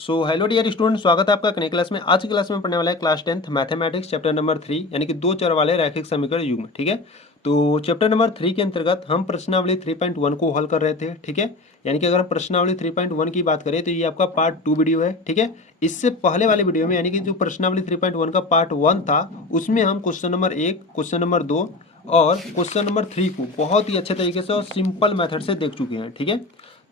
Hello dear student, स्वागत है आपका नई क्लास में। आज की क्लास में पढ़ने वाला है class 10th mathematics chapter number 3 यानी कि दो चर वाले रैखिक समीकरण युग्म। ठीक है, तो चैप्टर नंबर 3 के अंतर्गत हम प्रश्नावली 3.1 को हल कर रहे थे। ठीक है, यानी कि अगर हम प्रश्नावली 3.1 की बात करें तो ये आपका पार्ट 2 वीडियो है। ठीक है, इससे पहले वाले वीडियो में यानी कि जो प्रश्नावली 3.1 का पार्ट 1 था उसमें हम क्वेश्चन नंबर 1, क्वेश्चन नंबर 2 और क्वेश्चन नंबर 3 को बहुत ही अच्छे तरीके से और सिंपल मेथड से देख चुके हैं। ठीक है,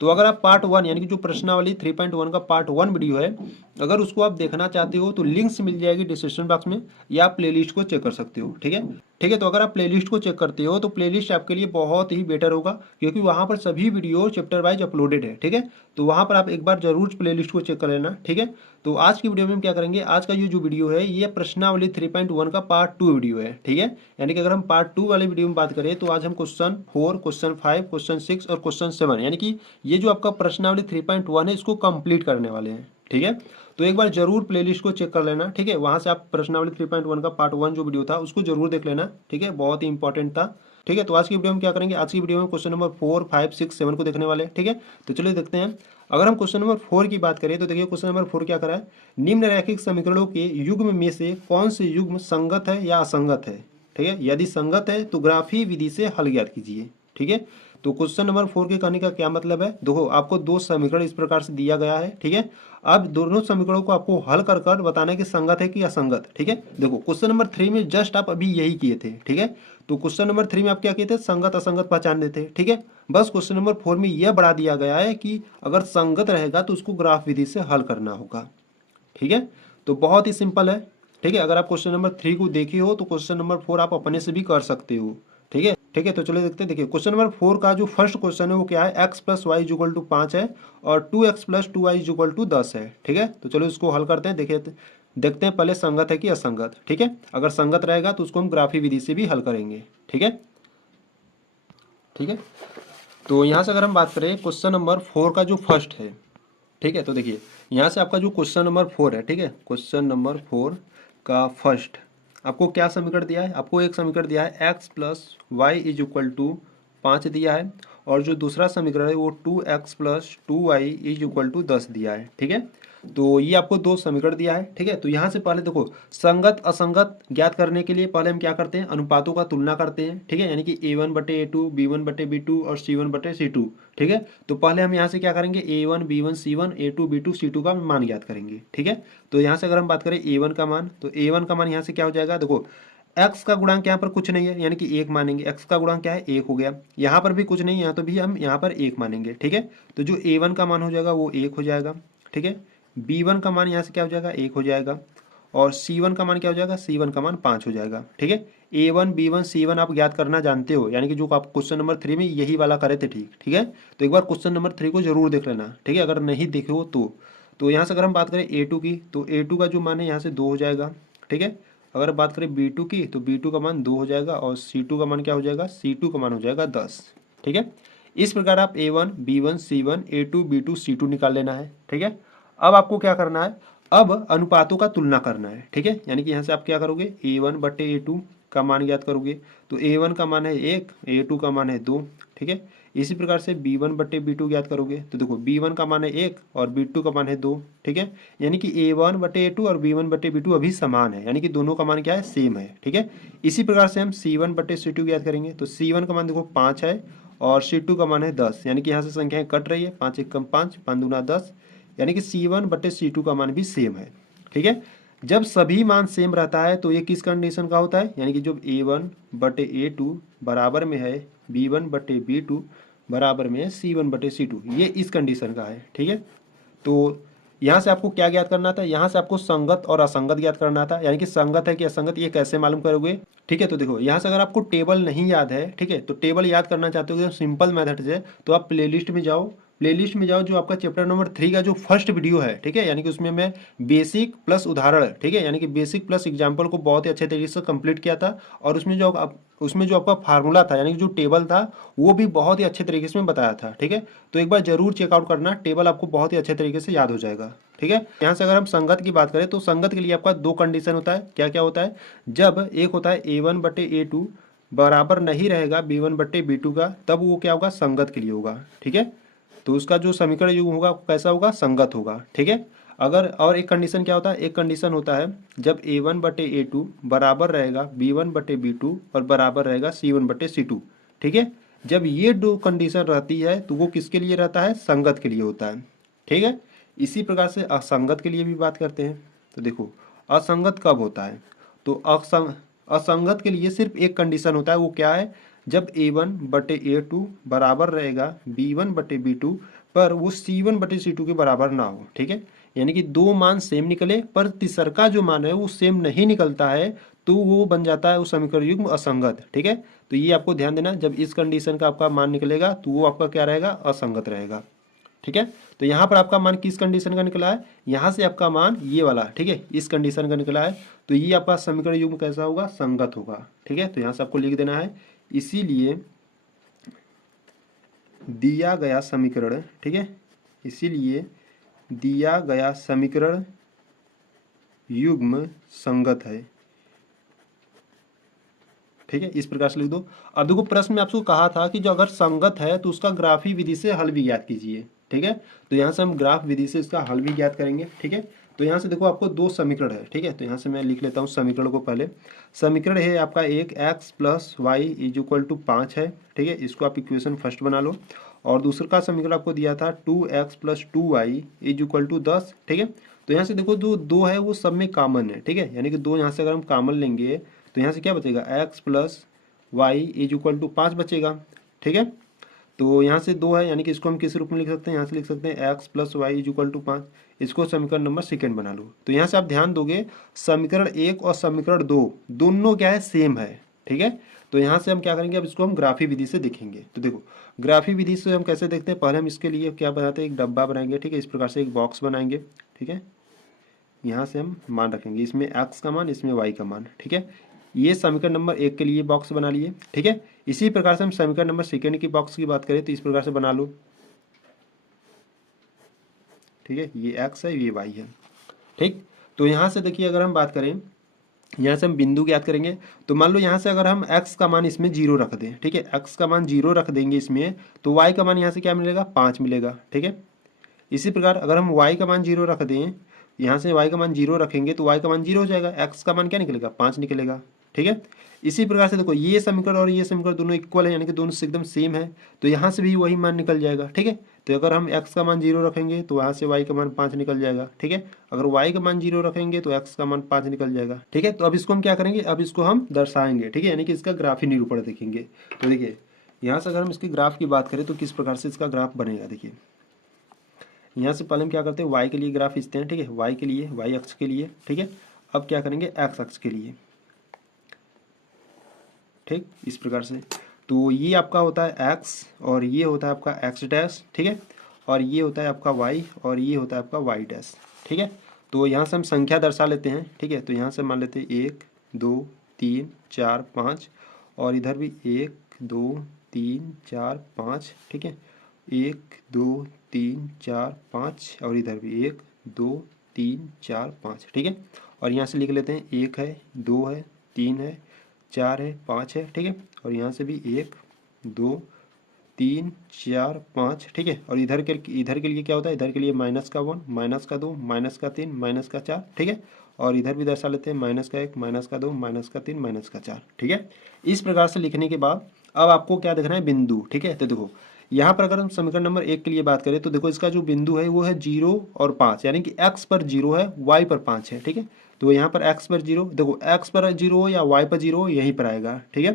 तो अगर आप पार्ट 1 यानी कि जो प्रश्नावली 3.1 का पार्ट 1 वीडियो है, अगर उसको आप देखना चाहते हो तो लिंक्स मिल जाएगी डिस्क्रिप्शन बॉक्स में, या आप प्लेलिस्ट को चेक कर सकते हो। ठीक है, ठीक है, तो अगर आप प्लेलिस्ट को चेक करते हो तो प्लेलिस्ट आपके लिए बहुत ही बेटर होगा, क्योंकि वहाँ पर सभी वीडियो चैप्टर वाइज अपलोडेड है। ठीक है, तो वहाँ पर आप एक बार जरूर प्लेलिस्ट को चेक कर लेना। ठीक है, तो आज की वीडियो में हम क्या करेंगे, आज का ये जो वीडियो है ये प्रश्नावली 3.1 का पार्ट 2 वीडियो है। ठीक है, यानी कि अगर हम पार्ट 2 वाले वीडियो में बात करें तो आज हम क्वेश्चन 4, क्वेश्चन 5, क्वेश्चन 6 और क्वेश्चन 7 यानी कि ये जो आपका प्रश्नावली 3.1 है इसको कंप्लीट करने वाले हैं। ठीक है, तो एक बार जरूर प्लेलिस्ट को चेक कर लेना। ठीक है, वहां से आप प्रश्नावली 3.1 का पार्ट 1 जो वीडियो था उसको जरूर देख लेना। ठीक है, बहुत ही इंपॉर्टेंट था। ठीक है, तो आज की वीडियो में क्या करेंगे, आज की वीडियो में क्वेश्चन नंबर 4, 5, 6, 7 को देखने वाले हैं। ठीक है, तो चलिए देखते हैं। अगर हम क्वेश्चन नंबर 4 की बात करें तो देखिए क्वेश्चन नंबर 4 क्या करा है, निम्न रैखिक समीकरणों के युग्म में से कौन से युग्म संगत है या असंगत है। ठीक है, यदि संगत है तो ग्राफी विधि से हल ज्ञात कीजिए। ठीक है, तो क्वेश्चन नंबर 4 के कहने का क्या मतलब है, देखो आपको दो समीकरण इस प्रकार से दिया गया है। ठीक है, अब दोनों समीकरणों को आपको हल कर कर बताना है कि संगत है कि असंगत। ठीक है, देखो क्वेश्चन नंबर 3 में जस्ट आप अभी यही किए थे। ठीक है, तो क्वेश्चन नंबर 3 में आप क्या किए थे, संगत असंगत पहचान देते। ठीक है, बस क्वेश्चन नंबर 4 में यह बढ़ा दिया गया है कि अगर संगत रहेगा तो उसको ग्राफ विधि से हल करना होगा। ठीक है, तो बहुत ही सिंपल है। ठीक है, अगर आप क्वेश्चन नंबर 3 को देखे हो तो क्वेश्चन नंबर 4 आप अपने से भी कर सकते हो। ठीक है, ठीक है, तो चलिए देखते हैं। देखिए क्वेश्चन नंबर 4 का जो फर्स्ट क्वेश्चन है वो क्या है, x plus y equal to 5 है और 2x plus 2y equal to 10 है। ठीक है, तो चलो इसको हल करते हैं। देखिए देखते हैं पहले संगत है कि असंगत। ठीक है, अगर संगत रहेगा तो उसको हम ग्राफी विधि से भी हल करेंगे। ठीक है, ठीक है, तो यहाँ से अगर हम बात करें क्वेश्चन नंबर 4 का जो फर्स्ट है। ठीक है, तो देखिए यहाँ से आपका जो क्वेश्चन नंबर 4 है, ठीक है, क्वेश्चन नंबर 4 का फर्स्ट आपको क्या समीकरण दिया है, आपको एक समीकरण दिया है x plus y is equal to 5 दिया है, और जो दूसरा समीकरण है वो 2x plus 2y is equal to 10 दिया है। ठीक है, तो ये आपको दो समीकरण दिया है। ठीक है, तो यहाँ से पहले देखो संगत असंगत ज्ञात करने के लिए पहले हम क्या करते हैं, अनुपातों का तुलना करते हैं। ठीक है, यानी कि a1 बटे a2, b1 बटे b2 और c1 बटे c2। ठीक है, तो पहले हम यहाँ से क्या करेंगे, a1 b1 c1 a2 b2 c2 का मान ज्ञात करेंगे। ठीक है, तो यहाँ से अगर हम बात करें a1 का मान, तो a1 का मान यहाँ से क्या हो जाएगा, देखो x का गुणांक यहाँ पर कुछ नहीं है यानी कि एक मानेंगे, x का गुणांक क्या है, एक हो गया। यहाँ पर भी कुछ नहीं है, यहाँ तो भी हम यहाँ पर एक मानेंगे। ठीक है, तो जो a1 का मान हो जाएगा वो एक हो जाएगा। ठीक है, b1 का मान यहाँ से क्या हो जाएगा, एक हो जाएगा, और c1 का मान क्या हो जाएगा, c1 का मान 5 हो जाएगा। ठीक है, a1 b1 c1 आप ज्ञात करना जानते हो, यानी कि जो आप क्वेश्चन नंबर 3 में यही वाला करे थे। ठीक, ठीक है, तो एक बार क्वेश्चन नंबर 3 को जरूर देख लेना। ठीक है, अगर नहीं देखे हो तो यहाँ से अगर हम बात करें a2 की, तो a2 का जो मान है यहाँ से 2 हो जाएगा। ठीक है, अगर बात करें b2 की तो b2 का मान 2 हो जाएगा, और c2 का मान क्या हो जाएगा, c2 का मान हो जाएगा 10। ठीक है, इस प्रकार आप a1 b1 c1 a2 b2 c2 निकाल लेना है। ठीक है, अब आपको क्या करना है, अब अनुपातों का तुलना करना है। ठीक है, यानी कि यहाँ से आप क्या करोगे, a1 बटे a2 का मान ज्ञात करोगे, तो a1 का मान है 1, a2 का मान है 2। ठीक है, इसी प्रकार से b1 बटे b2 ज्ञात करोगे, तो देखो b1 का मान है 1 और b2 का मान है 2। ठीक है, यानी कि a1 बटे a2 और b1 बटे b2 अभी समान है, यानी कि दोनों का मान क्या है, सेम है। ठीक है, इसी प्रकार से हम c1 बटे c2 ज्ञात करेंगे, तो c1 का मान देखो 5 है और c2 का मान है 10, यानी कि यहाँ से संख्याएं कट रही है, 5 एक कम 5, 5 दूना 10, यानी कि c1 बटे c2 का मान भी सेम है। ठीक है, जब सभी मान सेम रहता है तो ये किस कंडीशन का होता है, यानी कि जब a1 बटे a2 बराबर में है b1 बटे b2 बराबर में है c1 बटे c2, ये इस कंडीशन का है। ठीक है, तो यहाँ से आपको क्या ज्ञात करना था, यहाँ से आपको संगत और असंगत ज्ञात करना था, यानी कि संगत है कि असंगत ये कैसे मालूम करोगे। ठीक है, तो देखो यहाँ से अगर आपको टेबल नहीं याद है, ठीक है, तो टेबल याद करना चाहते हो सिंपल मेथड से, तो आप प्लेलिस्ट में जाओ, प्लेलिस्ट में जाओ, जो आपका चैप्टर नंबर 3 का जो फर्स्ट वीडियो है। ठीक है, यानी कि उसमें मैं बेसिक प्लस उदाहरण, ठीक है, यानी कि बेसिक प्लस एग्जाम्पल को बहुत ही अच्छे तरीके से कंप्लीट किया था, और उसमें जो आपका फार्मूला था यानी कि जो टेबल था वो भी बहुत ही अच्छे तरीके से मैं बताया था। ठीक है, तो एक बार जरूर चेकआउट करना, टेबल आपको बहुत ही अच्छे तरीके से याद हो जाएगा। ठीक है, यहाँ से अगर हम संगत की बात करें तो संगत के लिए आपका दो कंडीशन होता है, क्या क्या होता है, जब एक होता है a1 बटे a2 बराबर नहीं रहेगा b1 बटे b2 का, तब वो क्या होगा, संगत के लिए होगा। ठीक है, तो उसका जो समीकरण युग्म होगा कैसा होगा, संगत होगा। ठीक है, अगर और एक कंडीशन क्या होता है, एक कंडीशन होता है जब A1/A2 बराबर रहेगा B1/B2 और बराबर रहेगा C1/C2, ठीक है। जब ये दो कंडीशन रहती है तो वो किसके लिए रहता है, संगत के लिए होता है, ठीक है। इसी प्रकार से असंगत के लिए भी बात करते हैं। तो देखो असंगत कब होता है, तो असंगत के लिए सिर्फ एक कंडीशन होता है, वो क्या है, जब A1/A2 बराबर रहेगा B1/B2 पर वो C1/C2 के बराबर ना हो, ठीक है। यानी कि दो मान सेम निकले पर तीसरका जो मान है वो सेम नहीं निकलता है, तो वो बन जाता है उस समीकरण युग्म असंगत, ठीक है। तो ये आपको ध्यान देना, जब इस कंडीशन का आपका मान निकलेगा तो वो आपका क्या रहेगा, असंगत रहेगा, ठीक है। तो यहाँ पर आपका मान किस कंडीशन का निकला है, यहाँ से आपका मान ये वाला, ठीक है, इस कंडीशन का निकला है, तो ये आपका समीकरण युग्म कैसा होगा, संगत होगा, ठीक है। तो यहाँ से आपको लिख देना है, इसीलिए दिया गया समीकरण, ठीक है, इसीलिए दिया गया समीकरण युग्म संगत है, ठीक है। इस प्रकार से लिख दो। अब देखो प्रश्न में आपको कहा था कि जो अगर संगत है तो उसका ग्राफी विधि से हल भी ज्ञात कीजिए, ठीक है। तो यहाँ से हम ग्राफ विधि से इसका हल भी ज्ञात करेंगे, ठीक है। तो यहाँ से देखो आपको दो समीकरण है, ठीक है। तो यहाँ से मैं लिख लेता हूँ समीकरण को पहले। समीकरण है आपका एक x + y = 5 है, ठीक है। इसको आप इक्वेशन फर्स्ट बना लो। और दूसरा का समीकरण आपको दिया था 2x + 2y = 10, ठीक है। तो यहाँ से देखो जो दो है वो सब में कॉमन है, ठीक है। यानी कि दो यहाँ से अगर हम कॉमन लेंगे तो यहाँ से क्या बचेगा, x + y = 5 बचेगा, ठीक है। तो यहाँ से दो है, यानी कि इसको हम किस रूप में लिख सकते हैं, यहाँ से लिख सकते हैं x + y = 5। इसको समीकरण नंबर सेकेंड बना लो। तो यहाँ से आप ध्यान दोगे समीकरण 1 और समीकरण 2 दोनों क्या है, सेम है, ठीक है। तो यहाँ से हम क्या करेंगे, अब इसको हम ग्राफी विधि से देखेंगे। तो देखो ग्राफी विधि से हम कैसे देखते हैं, पहले हम इसके लिए क्या बनाते हैं, एक डब्बा बनाएंगे, ठीक है। इस प्रकार से एक बॉक्स बनाएंगे, ठीक है। यहाँ से हम मान रखेंगे, इसमें x का मान, इसमें y का मान, ठीक है। ये समीकरण नंबर 1 के लिए बॉक्स बना लिए, ठीक है। इसी प्रकार से हम समीकरण नंबर सेकेंड की बॉक्स की बात करें तो इस प्रकार से बना लो, ठीक है। ये x है, ये y है, ठीक। तो यहाँ से देखिए अगर हम बात करें, यहाँ से हम बिंदु ज्ञात करेंगे। तो मान लो यहाँ से अगर हम x का मान इसमें 0 रख दें, ठीक है, x का मान 0 रख देंगे इसमें, तो y का मान यहाँ से क्या मिलेगा, 5 मिलेगा, ठीक है। इसी प्रकार अगर हम y का मान 0 रख दें, यहाँ से y का मान 0 रखेंगे तो y का मान 0 हो जाएगा, x का मान क्या निकलेगा, 5 निकलेगा, ठीक है। इसी प्रकार से देखो ये समीकरण और ये समीकरण दोनों इक्वल है, यानी कि दोनों से एकदम सेम है, तो यहाँ से भी वही मान निकल जाएगा, ठीक है। तो अगर हम x का मान 0 रखेंगे तो यहाँ से y का मान 5 निकल जाएगा, ठीक है। अगर y का मान 0 रखेंगे तो x का मान 5 निकल जाएगा, ठीक है। तो अब इसको हम क्या करेंगे, अब इसको हम दर्शाएंगे, ठीक है, यानी कि इसका ग्राफी निरूपण देखेंगे। तो देखिए यहाँ से अगर हम इसके ग्राफ की बात करें तो किस प्रकार से इसका ग्राफ बनेगा, देखिए यहाँ से पहले हम क्या करते हैं, y के लिए ग्राफ खींचते हैं, ठीक है, y के लिए, y अक्ष के लिए, ठीक है। अब क्या करेंगे, x अक्ष के लिए, ठीक, इस प्रकार से। तो ये आपका होता है x और ये होता है आपका x', ठीक है। और ये होता है आपका y और ये होता है आपका y', ठीक है। तो यहाँ से हम संख्या दर्शा लेते हैं, ठीक है। तो यहाँ से मान लेते हैं 1 2 3 4 5 और इधर भी 1 2 3 4 5, ठीक है, 1 2 3 4 5 और इधर भी 1 2 3 4 5, ठीक है। और यहाँ से लिख लेते हैं 1 है, 2 है, 3 है, 4 है, 5 है, ठीक है। और यहाँ से भी 1 2 3 4 5, ठीक है। और इधर के लिए क्या होता है, इधर के लिए -1 -2 -3 -4, ठीक है। और इधर भी दर्शा लेते हैं -1 -2 -3 -4, ठीक है। इस प्रकार से लिखने के बाद अब आपको क्या देखना है, बिंदु, ठीक है। तो देखो यहाँ पर अगर हम समीकरण नंबर 1 के लिए बात करें तो देखो इसका जो बिंदु है वो है 0 और 5, यानी कि x पर 0 है, y पर 5 है, ठीक है। तो यहाँ पर x पर 0, देखो x पर 0 हो या y पर 0 हो यहीं पर आएगा, ठीक है।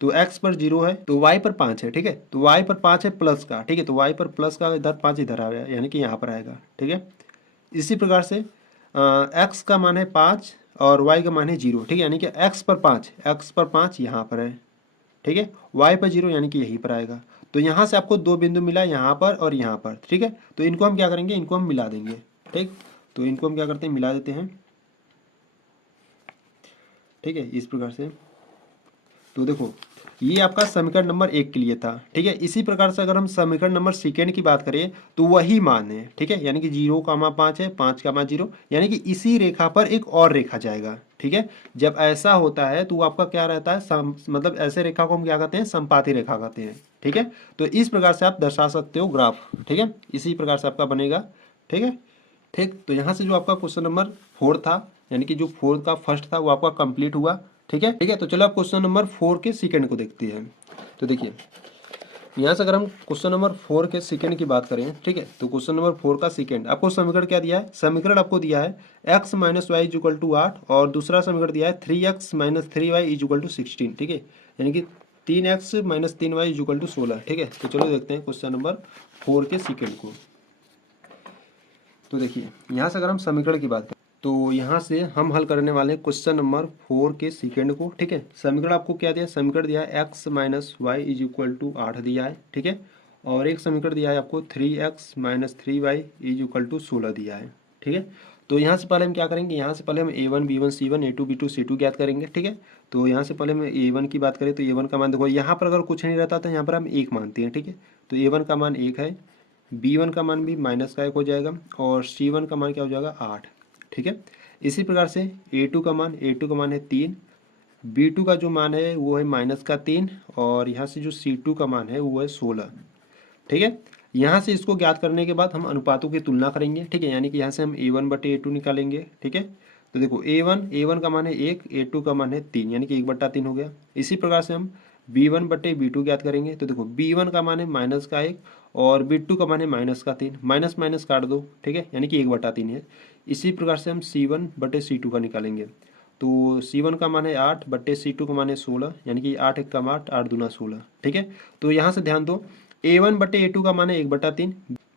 तो x पर 0 है तो y पर 5 है, ठीक है। तो y पर 5 है प्लस का, ठीक है। तो y पर प्लस का इधर 5 इधर आ गया, यानी कि यहाँ पर आएगा, ठीक है। इसी प्रकार से x का मान है 5 और y का मान है 0, ठीक है। यानी कि x पर 5 यहाँ पर है, ठीक है। y पर 0 यानी कि यहीं पर आएगा। तो यहाँ से आपको दो बिंदु मिला, यहाँ पर और यहाँ पर, ठीक है। तो इनको हम क्या करेंगे, इनको हम मिला देंगे, ठीक। तो इनको हम क्या करते हैं, मिला देते हैं, ठीक है, इस प्रकार से। तो देखो ये आपका समीकरण नंबर 1 के लिए था, ठीक है। इसी प्रकार से अगर हम समीकरण नंबर सेकेंड की बात करें तो वही मान है, ठीक है। यानी कि 0,5 है, 5,0, यानी कि इसी रेखा पर एक और रेखा जाएगा, ठीक है। जब ऐसा होता है तो आपका क्या रहता है, मतलब ऐसे रेखा को हम क्या कहते हैं, समपाती रेखा कहते हैं, ठीक है। तो इस प्रकार से आप दर्शा सकते हो ग्राफ, ठीक है। इसी प्रकार से आपका बनेगा, ठीक है। ठीक। तो यहाँ से जो आपका क्वेश्चन नंबर 4 था, यानी कि जो 4 का फर्स्ट था वो आपका कंप्लीट हुआ। ठीक है, ठीक है। तो चलो आप क्वेश्चन नंबर 4 के सेकंड को देखते हैं। तो देखिए यहाँ से अगर हम क्वेश्चन नंबर 4 के सेकंड की बात करें, ठीक है, तो क्वेश्चन नंबर 4 का सेकंड आपको समीकरण क्या दिया है? समीकरण आपको दिया है x minus y is equal to 8 और दूसरा समीकरण दिया है 3x minus 3y is equal to 16। ठीक है, यानी कि 3x minus 3y is equal to 16। ठीक है, तो चलो देखते हैं क्वेश्चन नंबर 4 के सेकंड को। तो देखिए यहाँ से अगर हम समीकरण की बात करें तो यहाँ से हम हल करने वाले हैं क्वेश्चन नंबर 4 के सेकंड को। ठीक है, समीकरण आपको क्या दिया है? समीकरण दिया है x minus y is equal to 8 दिया है। ठीक है, और एक समीकरण दिया है आपको 3x minus 3y is equal to 16 दिया है। ठीक है, तो यहाँ से पहले हम क्या करेंगे? यहाँ से पहले हम a1 b1 c1 a2 b2 c2 ज्ञात करेंगे। ठीक है, तो यहाँ से पहले हम a1 की बात करें तो a1 का मान देखो, यहाँ पर अगर कुछ नहीं रहता तो यहाँ पर हम 1 मानते हैं। ठीक है, तो a1 का मान 1 है, b1 का मान भी माइनस का 1 हो जाएगा और c1 का मान क्या हो जाएगा? 8। ठीक है, इसी प्रकार से a2 का मान है 3, b2 का जो मान है वो है माइनस का 3 और यहाँ से जो c2 का मान है वो है 16। ठीक है, यहाँ से इसको ज्ञात करने के बाद हम अनुपातों की तुलना करेंगे। ठीक है, यानी कि यहाँ से हम a1 बटे a2 निकालेंगे। ठीक है, तो देखो a1 का मान है 1, a2 का मान है 3, यानी कि 1/3 हो गया। इसी प्रकार से हम b1 बटे b2 ज्ञात करेंगे। तो देखो b1 का मान है माइनस का 1 और b2 का मान है माइनस का 3, माइनस माइनस काट दो। ठीक है, यानी कि 1/3 है। इसी प्रकार से हम c1 बटे c2 का निकालेंगे। तो c1 का मान है 8 बटे c2 का मान है 16, यानी कि 8 एक कम 8, 8 दूना 16। ठीक है, तो यहाँ से ध्यान दो a1 बटे a2 का मान है 1/3,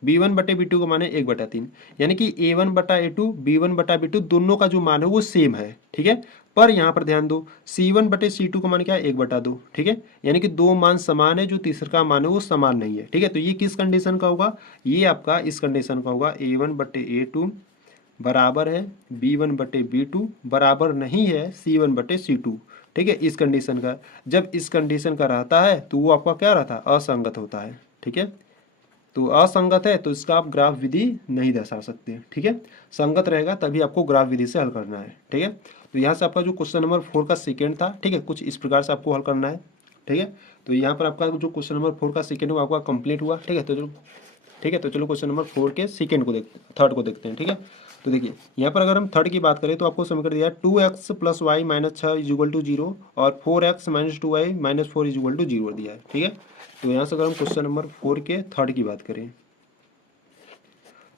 b1 बटे b2 का मान है 1/3, यानी कि a1 बटा a2 b1 बटा b2 दोनों का जो मान है वो सेम है। ठीक है, पर यहाँ पर ध्यान दो c1 बटे c2 का मान क्या है? 1/2। ठीक है, यानी कि दो मान समान है, जो तीसरा का मान है वो समान नहीं है। ठीक है, तो ये किस कंडीशन का होगा? ये आपका इस कंडीशन का होगा a1 बटे a2 बराबर है b1 बटे b2 बराबर नहीं है c1 बटे c2। ठीक है, इस कंडीशन का, जब इस कंडीशन का रहता है तो वो आपका क्या रहता है? असंगत होता है। ठीक है, तो असंगत है तो इसका आप ग्राफ विधि नहीं दर्शा सकते। ठीक है, संगत रहेगा तभी आपको ग्राफ विधि से हल करना है। ठीक है, तो यहाँ से आपका जो क्वेश्चन नंबर 4 का सेकेंड था, ठीक है, कुछ इस प्रकार से आपको हल करना है। ठीक है, तो यहाँ पर आपका जो क्वेश्चन नंबर 4 का सेकेंड वो आपका कंप्लीट हुआ। ठीक है, तो चलो क्वेश्चन नंबर 4 के सेकेंड को थर्ड को देखते हैं। ठीक है, तो देखिए यहाँ पर अगर हम थर्ड की बात करें तो आपको समीकरण दिया है 2x plus y minus 6 is equal to 0 और 4x minus 2y minus 4 is equal to 0 दिया है। ठीक है, तो यहाँ से अगर हम क्वेश्चन नंबर 4 के थर्ड की बात करें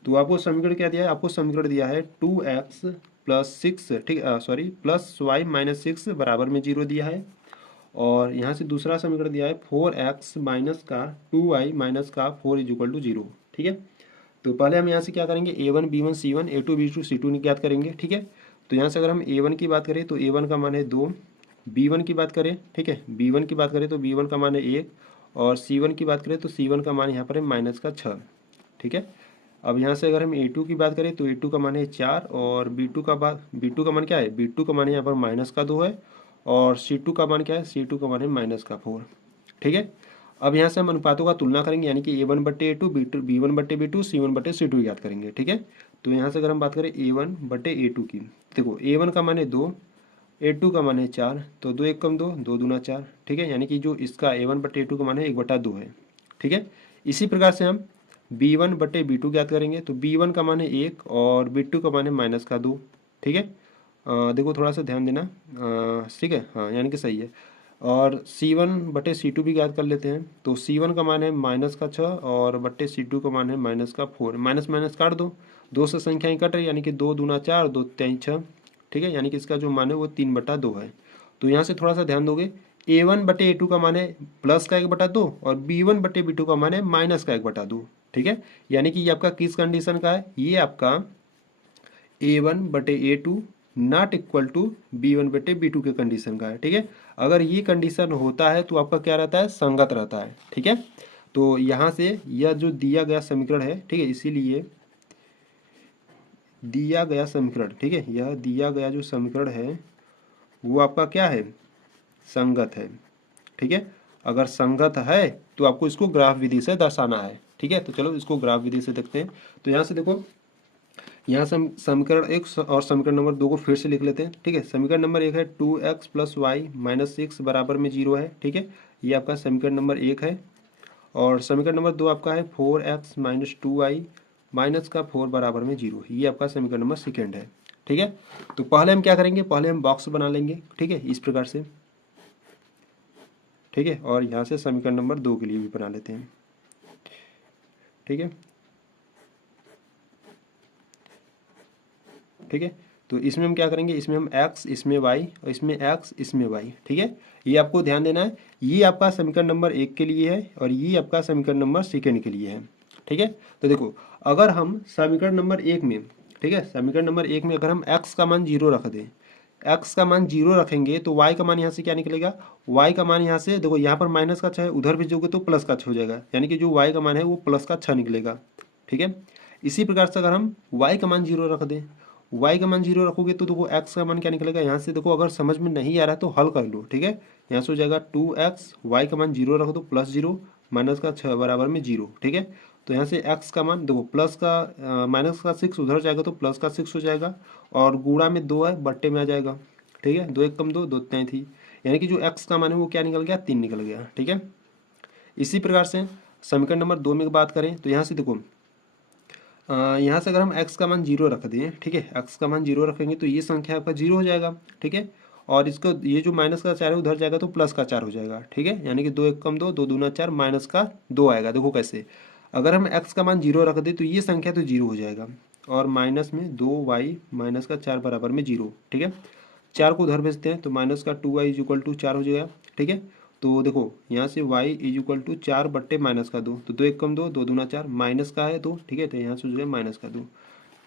तो आपको समीकरण क्या दिया है? आपको समीकरण दिया है 2x प्लस 6, ठीक है, सॉरी, प्लस वाई माइनस 6 बराबर में 0 दिया है और यहाँ से दूसरा समीकरण दिया है 4x माइनस का 2y माइनस का 4 इज इक्वल टू 0। ठीक है, तो पहले हम यहाँ से क्या करेंगे? a1 b1 c1 a2 b2 c2 ज्ञात करेंगे। ठीक है, तो यहाँ से अगर हम a1 की बात करें तो a1 का मान है 2, b1 की बात करें, ठीक है, b1 की बात करें तो b1 का मान है 1 और c1 की बात करें तो c1 का मान यहाँ पर है माइनस का 6। ठीक है, अब यहाँ से अगर हम a2 की बात करें तो a2 का मान है 4 और b2 का मान क्या है? b2 का मान है यहाँ पर माइनस का 2 है और c2 का मान क्या है? c2 का मान है माइनस का 4। ठीक है, अब यहाँ से हम अनुपातों का तुलना करेंगे, यानी कि a1 बटे a2 b1 बटे b2 c1 बटे c2 याद करेंगे। ठीक है, तो यहाँ से अगर हम बात करें a1 बटे a2 की, देखो a1 का मान है 2, a2 का मान है 4, तो 2 एक कम 2, 2 दूना 4। ठीक है, यानी कि जो इसका a1 बटे a2 का मान है 1/2 है। ठीक है, इसी प्रकार से हम b1 बटे b2 ज्ञात करेंगे, तो b1 का मान है 1 और b2 का मान है माइनस का 2। ठीक है, देखो थोड़ा सा ध्यान देना। ठीक है, हाँ, यानी कि सही है। और c1 बटे c2 भी ज्ञात कर लेते हैं, तो c1 का मान है माइनस का 6 और बटे c2 का मान है माइनस का 4। माइनस माइनस काट दो, 2 से संख्याएं कट रही, यानी कि 2 दूना 4, 2 3 6। ठीक है, यानी कि इसका जो मान है वो 3/2 है। तो यहाँ से थोड़ा सा ध्यान दोगे, a1 बटे a2 का मान है प्लस का 1/2 और b1 बटे b2 का मान है माइनस का 1/2। ठीक है, यानी कि ये आपका किस कंडीशन का है? ये आपका a1 बटे a2 not equal to b1 बटे b2 के कंडीशन का है। ठीक है, अगर ये कंडीशन होता है तो आपका क्या रहता है? संगत रहता है। ठीक है, तो यहाँ से यह जो दिया गया समीकरण है, ठीक है, इसीलिए दिया गया समीकरण, ठीक है, यह दिया गया जो समीकरण है वो आपका क्या है? संगत है। ठीक है, अगर संगत है तो आपको इसको ग्राफ विधि से दर्शाना है। ठीक है, तो चलो इसको ग्राफ विधि से देखते हैं। तो यहाँ से देखो, यहाँ से हम समीकरण 1 और समीकरण नंबर 2 को फिर से लिख लेते हैं। ठीक है, समीकरण नंबर 1 है 2x प्लस वाई माइनस 6 बराबर में 0 है। ठीक है, ये आपका समीकरण नंबर 1 है और समीकरण नंबर 2 आपका है 4x माइनस 2y माइनस का 4 बराबर में 0, ये आपका समीकरण नंबर सेकेंड है। ठीक है, तो पहले हम क्या करेंगे, पहले हम बॉक्स बना लेंगे। ठीक है, इस प्रकार से। ठीक है, और यहाँ से समीकरण नंबर 2 के लिए भी बना लेते हैं। ठीक है, ठीक है, तो इसमें हम क्या करेंगे, इसमें हम x, इसमें y और इसमें x, इसमें y। ठीक है, ये आपको ध्यान देना है। ये आपका समीकरण नंबर 1 के लिए है और ये आपका समीकरण नंबर सेकेंड के लिए है। ठीक है, तो देखो, अगर हम समीकरण नंबर 1 में, ठीक है, समीकरण नंबर 1 में अगर हम x का मान 0 रख दें, x का मान 0 रखेंगे तो y का मान यहाँ से क्या निकलेगा, y का मान यहाँ से देखो, यहाँ पर माइनस का 6 है, उधर भेजोगे तो प्लस का 6 हो जाएगा, यानी कि जो y का मान है वो प्लस का 6 निकलेगा। ठीक है, इसी प्रकार से अगर हम y का मान 0 रख दें, y का मान 0 रखोगे तो देखो x का मान क्या निकलेगा, यहाँ से देखो, अगर समझ में नहीं आ रहा है तो हल कर लो। ठीक है, यहाँ से हो जाएगा 2x, y का मान 0 रख दो, प्लस 0, माइनस का 6 बराबर में 0। ठीक है, तो यहाँ से x का मान देखो, प्लस का माइनस का 6 उधर जाएगा तो प्लस का 6 हो जाएगा, और गुणा में 2 है, बट्टे में आ जाएगा। ठीक है, 2 1 कम 2, 2 3 थी, यानी कि जो x का मान है वो क्या निकल गया, 3 निकल गया। ठीक है, इसी प्रकार से समीकरण नंबर 2 में बात करें तो यहाँ से देखो, यहाँ से अगर हम x का मान 0 रख दें, ठीक है, x का मान 0 रखेंगे तो ये संख्या आपका 0 हो जाएगा। ठीक है, और इसको ये जो माइनस का 4 है उधर जाएगा तो प्लस का 4 हो जाएगा। ठीक है, यानी कि 2 1 कम 2, 2 दूना 4, माइनस का 2 आएगा। देखो कैसे, अगर हम x का मान 0 रख दें तो ये संख्या तो 0 हो जाएगा, और माइनस में 2y माइनस का 4 बराबर में 0। ठीक है, 4 को उधर भेजते हैं तो माइनस का 2y इज इक्वल टू 4 हो जाएगा। ठीक है, तो देखो यहाँ से y इज इक्वल टू 4 बट्टे माइनस का 2, तो 2 1 कम 2, 2 दूना 4, माइनस का है 2। ठीक है, तो यहाँ से हो जाएगा माइनस का 2।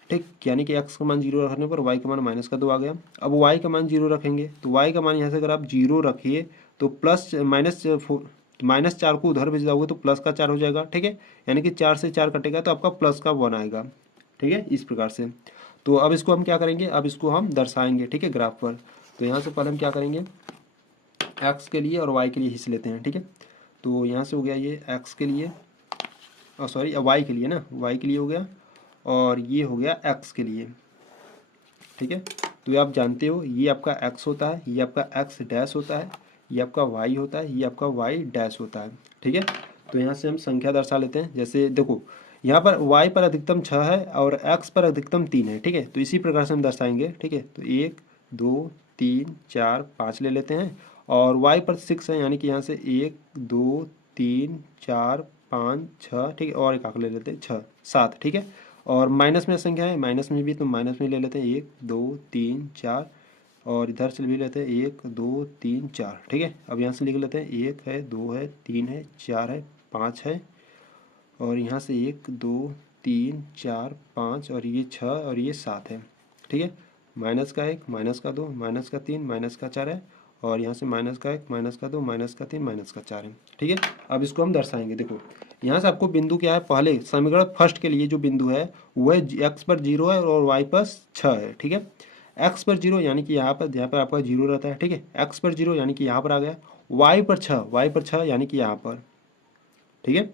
ठीक, यानी कि x का मान 0 रखने पर y का मान माइनस का 2 आ गया। अब y का मान 0 रखेंगे तो y का मान यहाँ से अगर आप 0 रखिए तो प्लस माइनस 4 को उधर भेज दोगे तो प्लस का 4 हो जाएगा। ठीक है, यानी कि 4 से 4 कटेगा तो आपका प्लस का 1 आएगा। ठीक है, इस प्रकार से। तो अब इसको हम क्या करेंगे, अब इसको हम दर्शाएंगे। ठीक है, ग्राफ पर। तो यहाँ से पहले हम क्या करेंगे, x के लिए और y के लिए हिस्से लेते हैं। ठीक है, तो यहाँ से हो गया ये x के लिए, सॉरी y के लिए ना, y के लिए हो गया, और ये हो गया x के लिए। ठीक है, तो ये आप जानते हो, ये आपका x होता है, ये आपका x डैश होता है, ये आपका y होता है, ये आपका y डैश होता है। ठीक है, तो यहाँ से हम संख्या दर्शा लेते हैं। जैसे देखो, यहाँ पर y पर अधिकतम 6 है और x पर अधिकतम 3 है। ठीक है, तो इसी प्रकार से हम दर्शाएंगे। ठीक है, तो 1 2 3 4 5 ले लेते हैं, और y पर 6 है, यानी कि यहाँ से 1 2 3 4 5 6। ठीक है, और एक आंकड़ा ले लेते हैं 6 7। ठीक है, और माइनस में संख्या है, माइनस में भी, तो माइनस में ले लेते हैं 1 2 3 4, और इधर से भी लेते हैं 1 2 3 4। ठीक है, अब यहाँ से लिख लेते हैं 1 है, 2 है, 3 है, 4 है, 5 है, और यहाँ से 1 2 3 4 5, और ये 6 और ये 7 है। ठीक है, माइनस का 1 माइनस का 2 माइनस का 3 माइनस का 4 है, और यहाँ से माइनस का 1 माइनस का 2 माइनस का 3 माइनस का 4 है। ठीक है, अब इसको हम दर्शाएंगे। देखो, यहाँ से आपको बिंदु क्या है, पहले समीकरण फर्स्ट के लिए जो बिंदु है वो है x पर 0 है और y पर 6 है। ठीक है, x पर 0 यानी कि यहाँ पर आपका 0 रहता है। ठीक है, x पर 0 यानी कि यहाँ पर आ गया, y पर 6 यानी कि यहाँ पर। ठीक है,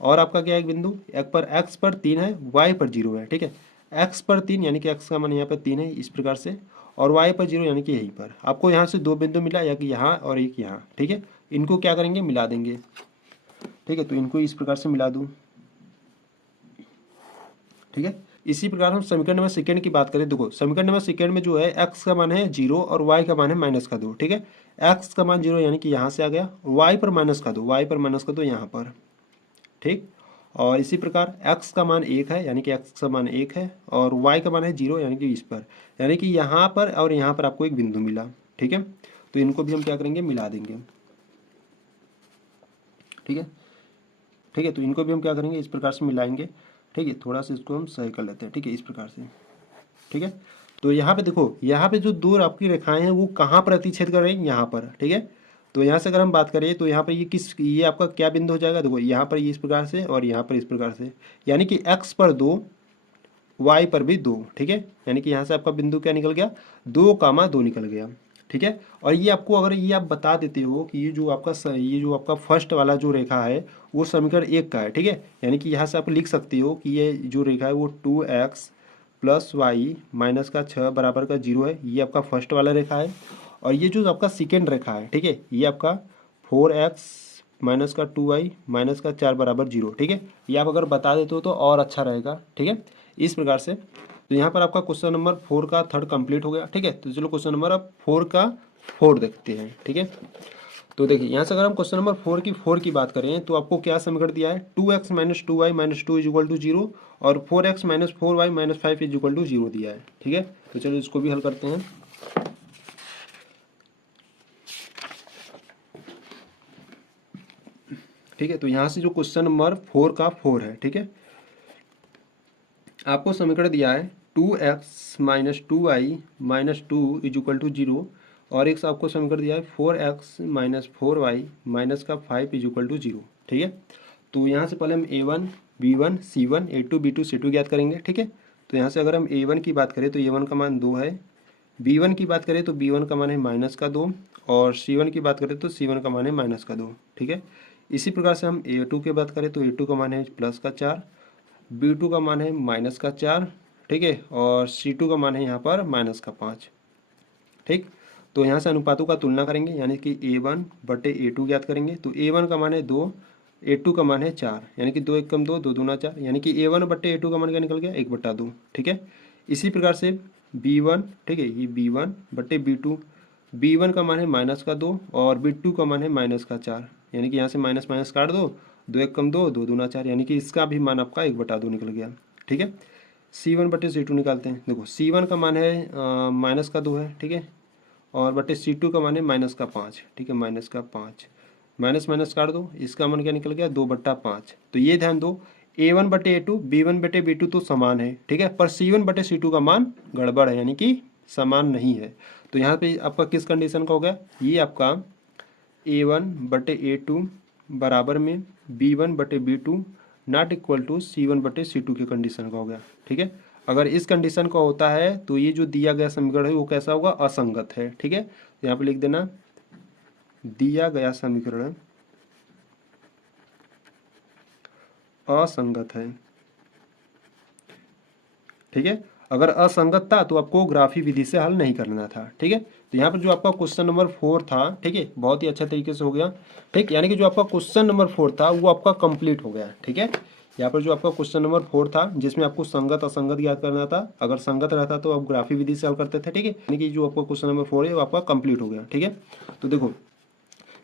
और आपका क्या है, एक बिंदु एक पर x पर 3 है, y पर 0 है। ठीक है, x पर 3 यानी कि x का मान यहाँ पर 3 है, इस प्रकार से, और y पर 0 यानी कि यहीं पर। आपको यहाँ से दो बिंदु मिला, एक यहाँ और एक यहाँ। ठीक है, इनको क्या करेंगे, मिला देंगे। ठीक है, तो इनको इस प्रकार से मिला दूँ। ठीक है, इसी प्रकार हम समीकरण नंबर सेकेंड की बात करें। देखो, समीकरण नंबर सेकेंड में जो है x का मान है 0 और y का मान है माइनस का 2। ठीक है, x का मान 0 यानी कि यहाँ से आ गया, y पर माइनस का 2, y पर माइनस का 2 यहाँ पर। ठीक, और इसी प्रकार x का मान 1 है, यानी कि x का मान 1 है, और y का मान है 0 यानी कि इस पर, यानी कि यहाँ पर और यहाँ पर आपको एक बिंदु मिला। ठीक है, तो इनको भी हम क्या करेंगे, मिला देंगे। ठीक है, ठीक है, तो इनको भी हम क्या करेंगे, इस प्रकार से मिलाएंगे। ठीक है, थोड़ा सा इसको हम सही कर लेते हैं। ठीक है, इस प्रकार से। ठीक है, तो यहाँ पे देखो, यहाँ पे जो दो आपकी रेखाएं हैं वो कहाँ पर प्रतिच्छेद कर रही हैं, यहाँ पर। ठीक है, तो यहाँ से अगर हम बात करें तो यहाँ पर ये आपका क्या बिंदु हो जाएगा, देखो यहाँ पर ये इस प्रकार से और यहाँ पर इस प्रकार से, यानी कि x पर 2 y पर भी 2। ठीक है, यानी कि यहाँ से आपका बिंदु क्या निकल गया, 2, 2 निकल गया। ठीक है, और ये आपको अगर ये आप बता देते हो कि ये जो आपका फर्स्ट वाला जो रेखा है वो समीकरण 1 का है। ठीक है, यानी कि यहाँ से आप लिख सकते हो कि ये जो रेखा है वो 2x प्लस वाई माइनस का 6 बराबर का 0 है, ये आपका फर्स्ट वाला रेखा है। और ये जो आपका सेकेंड रेखा है, ठीक है, ये आपका 4x माइनस का 2i माइनस का 4 बराबर 0, ठीक है। ये आप अगर बता देते हो तो और अच्छा रहेगा, ठीक है। इस प्रकार से तो यहाँ पर आपका क्वेश्चन नंबर 4 का थर्ड कंप्लीट हो गया, ठीक है। तो चलो क्वेश्चन नंबर अब 4 का 4 देखते हैं, ठीक है। तो देखिए यहाँ से अगर हम क्वेश्चन नंबर 4 की बात करें तो आपको क्या समीकरण दिया है, 2x minus 2y minus 2 is equal to 0 और 4x minus 4y minus 5 is equal to 0 दिया है, ठीक है। तो चलो इसको भी हल करते हैं। ठीक है, तो यहाँ से जो क्वेश्चन नंबर 4 का 4 है, ठीक है। आपको समीकरण दिया है 2x minus 2y minus 2 is equal to 0 और एक आपको समीकरण दिया है 4x माइनस 4y माइनस का 5 इज इक्वल टू 0, ठीक है। तो यहाँ से पहले हम a1 b1 c1 a2 b2 c2 ज्ञात करेंगे, ठीक है। तो यहाँ से अगर हम a1 की बात करें तो a1 का मान 2 है, b1 की बात करें तो b1 का मान है माइनस का 2 और c1 की बात करें तो c1 का मान है माइनस का 2, ठीक है। इसी प्रकार से हम a2 की बात करें तो a2 का मान है प्लस का 4, b2 का मान है माइनस का 4, ठीक है, और c2 का मान है यहाँ पर माइनस का 5, ठीक। तो यहाँ से अनुपातों का तुलना करेंगे यानी कि a1 बटे a2 ज्ञात करेंगे। तो a1 का मान है 2, a2 का मान है 4, यानी कि 2 एक कम 2, 2 दूना 4, यानी कि a1 बटे a2 का मान क्या निकल गया 1/2, ठीक है। इसी प्रकार से b1, ठीक है, ये b1 बटे b2, b1 का मान है माइनस का 2 और b2 का मान है माइनस का 4, यानी कि यहाँ से माइनस माइनस काट दो, 2 एक कम 2, 2 दूना 4, यानी कि इसका भी मान आपका 1/2 निकल गया, ठीक है। c1 बटे c2 निकालते हैं। देखो c1 का मान है माइनस का 2 है, ठीक है, और बटे c2 का मान है माइनस का 5, ठीक है, माइनस का 5, माइनस माइनस काट दो, इसका मान क्या निकल गया 2/5। तो ये ध्यान दो a1 बटे a2 b1 बटे b2 तो समान है, ठीक है, पर c1 बटे c2 का मान गड़बड़ है, यानी कि समान नहीं है। तो यहाँ पे आपका किस कंडीशन का हो गया, ये आपका a1 बटे a2 बराबर में b1 बटे b2 not equal to c1 बटे c2 के कंडीशन का हो गया, ठीक है। अगर इस कंडीशन का होता है तो ये जो दिया गया समीकरण है वो कैसा होगा, असंगत है, ठीक है। तो यहाँ पे लिख देना दिया गया समीकरण असंगत है, ठीक है। अगर असंगत था तो आपको ग्राफी विधि से हल नहीं करना था, ठीक है। तो यहाँ पर जो आपका क्वेश्चन नंबर 4 था, ठीक है, बहुत ही अच्छा तरीके से हो गया, ठीक, यानी कि जो आपका क्वेश्चन नंबर 4 था वो आपका कंप्लीट हो गया, ठीक है। यहाँ पर जो आपका क्वेश्चन नंबर 4 था जिसमें आपको संगत असंगत याद करना था, अगर संगत रहता तो आप ग्राफी विधि से हल करते थे, ठीक है, यानी कि जो आपका क्वेश्चन नंबर 4 है वो आपका कंप्लीट हो गया, ठीक है। तो देखो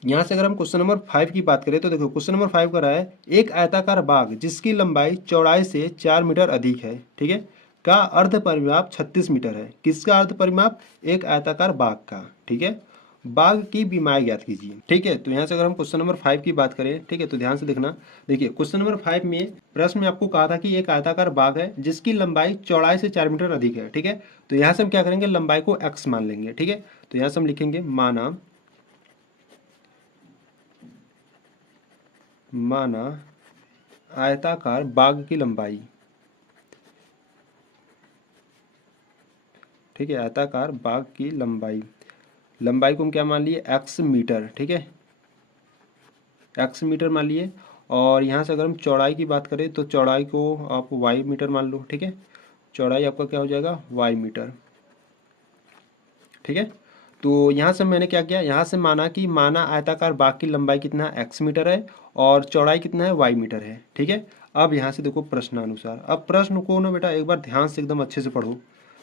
यहाँ से अगर हम क्वेश्चन नंबर 5 की बात करें तो देखो क्वेश्चन नंबर 5 का रहा है एक आयताकार बाग जिसकी लंबाई चौड़ाई से 4 मीटर अधिक है, ठीक है, का अर्ध परिमाप 36 मीटर है। किसका अर्ध परिमाप, एक आयताकार बाग का, ठीक है। बाग की बीमारी ज्ञात कीजिए, ठीक है। तो यहाँ से अगर हम क्वेश्चन नंबर 5 की बात करें, ठीक है, तो ध्यान से देखना। देखिए क्वेश्चन नंबर 5 में प्रश्न में आपको कहा था कि एक आयताकार बाग है जिसकी लंबाई चौड़ाई से 4 मीटर अधिक है, ठीक है। तो यहाँ से हम क्या करेंगे, लंबाई को x मान लेंगे, ठीक है। तो यहाँ से हम लिखेंगे माना आयताकार बाग की लंबाई, ठीक है, आयताकार बाग की लंबाई, लंबाई को हम क्या मान लिए x मीटर, ठीक है, x मीटर मान लिए। और यहाँ से अगर हम चौड़ाई की बात करें तो चौड़ाई को आप y मीटर मान लो, ठीक है, चौड़ाई आपका क्या हो जाएगा y मीटर, ठीक है। तो यहाँ से मैंने क्या किया, यहाँ से माना कि माना आयताकार बाग की लंबाई कितना x मीटर है और चौड़ाई कितना है y मीटर है, ठीक है। अब यहाँ से देखो प्रश्नानुसार, अब प्रश्न को ना बेटा एक बार ध्यान से एकदम अच्छे से पढ़ो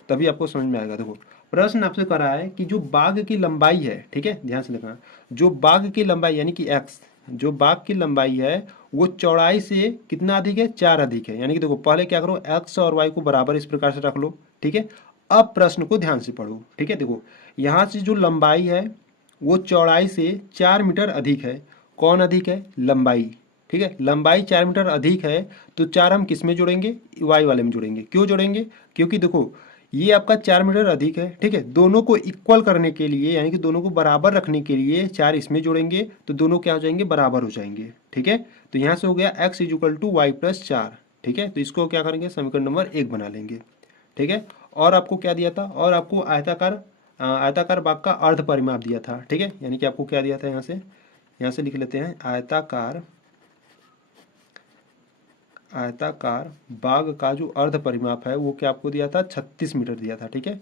तभी आपको समझ में आएगा। देखो प्रश्न आपसे कर रहा है कि जो बाग की लंबाई है, ठीक है, ध्यान से देखना, जो बाग की लंबाई यानी कि x, जो बाग की लंबाई है वो चौड़ाई से कितना अधिक है, 4 अधिक है। यानी कि देखो पहले क्या करो, x और y को बराबर इस प्रकार से रख लो, ठीक है। अब प्रश्न को ध्यान से पढ़ो, ठीक है। देखो यहाँ से जो लंबाई है वो चौड़ाई से 4 मीटर अधिक है। कौन अधिक है, लंबाई, ठीक है, लंबाई 4 मीटर अधिक है तो 4 हम किस में जोड़ेंगे, y वाले में जोड़ेंगे। क्यों जोड़ेंगे, क्योंकि देखो ये आपका 4 मीटर अधिक है, ठीक है, दोनों को इक्वल करने के लिए यानी कि दोनों को बराबर रखने के लिए 4 इसमें जोड़ेंगे तो दोनों क्या हो जाएंगे, बराबर हो जाएंगे, ठीक है। तो यहाँ से हो गया x is equal to y plus 4, ठीक है। तो इसको क्या करेंगे, समीकरण नंबर 1 बना लेंगे, ठीक है। और आपको क्या दिया था, और आपको आयताकार बाग का अर्ध परिमाप दिया था, ठीक है, यानी कि आपको क्या दिया था, यहाँ से लिख लेते हैं आयताकार बाग का जो अर्ध परिमाप है वो क्या आपको दिया था, 36 मीटर दिया था, ठीक है।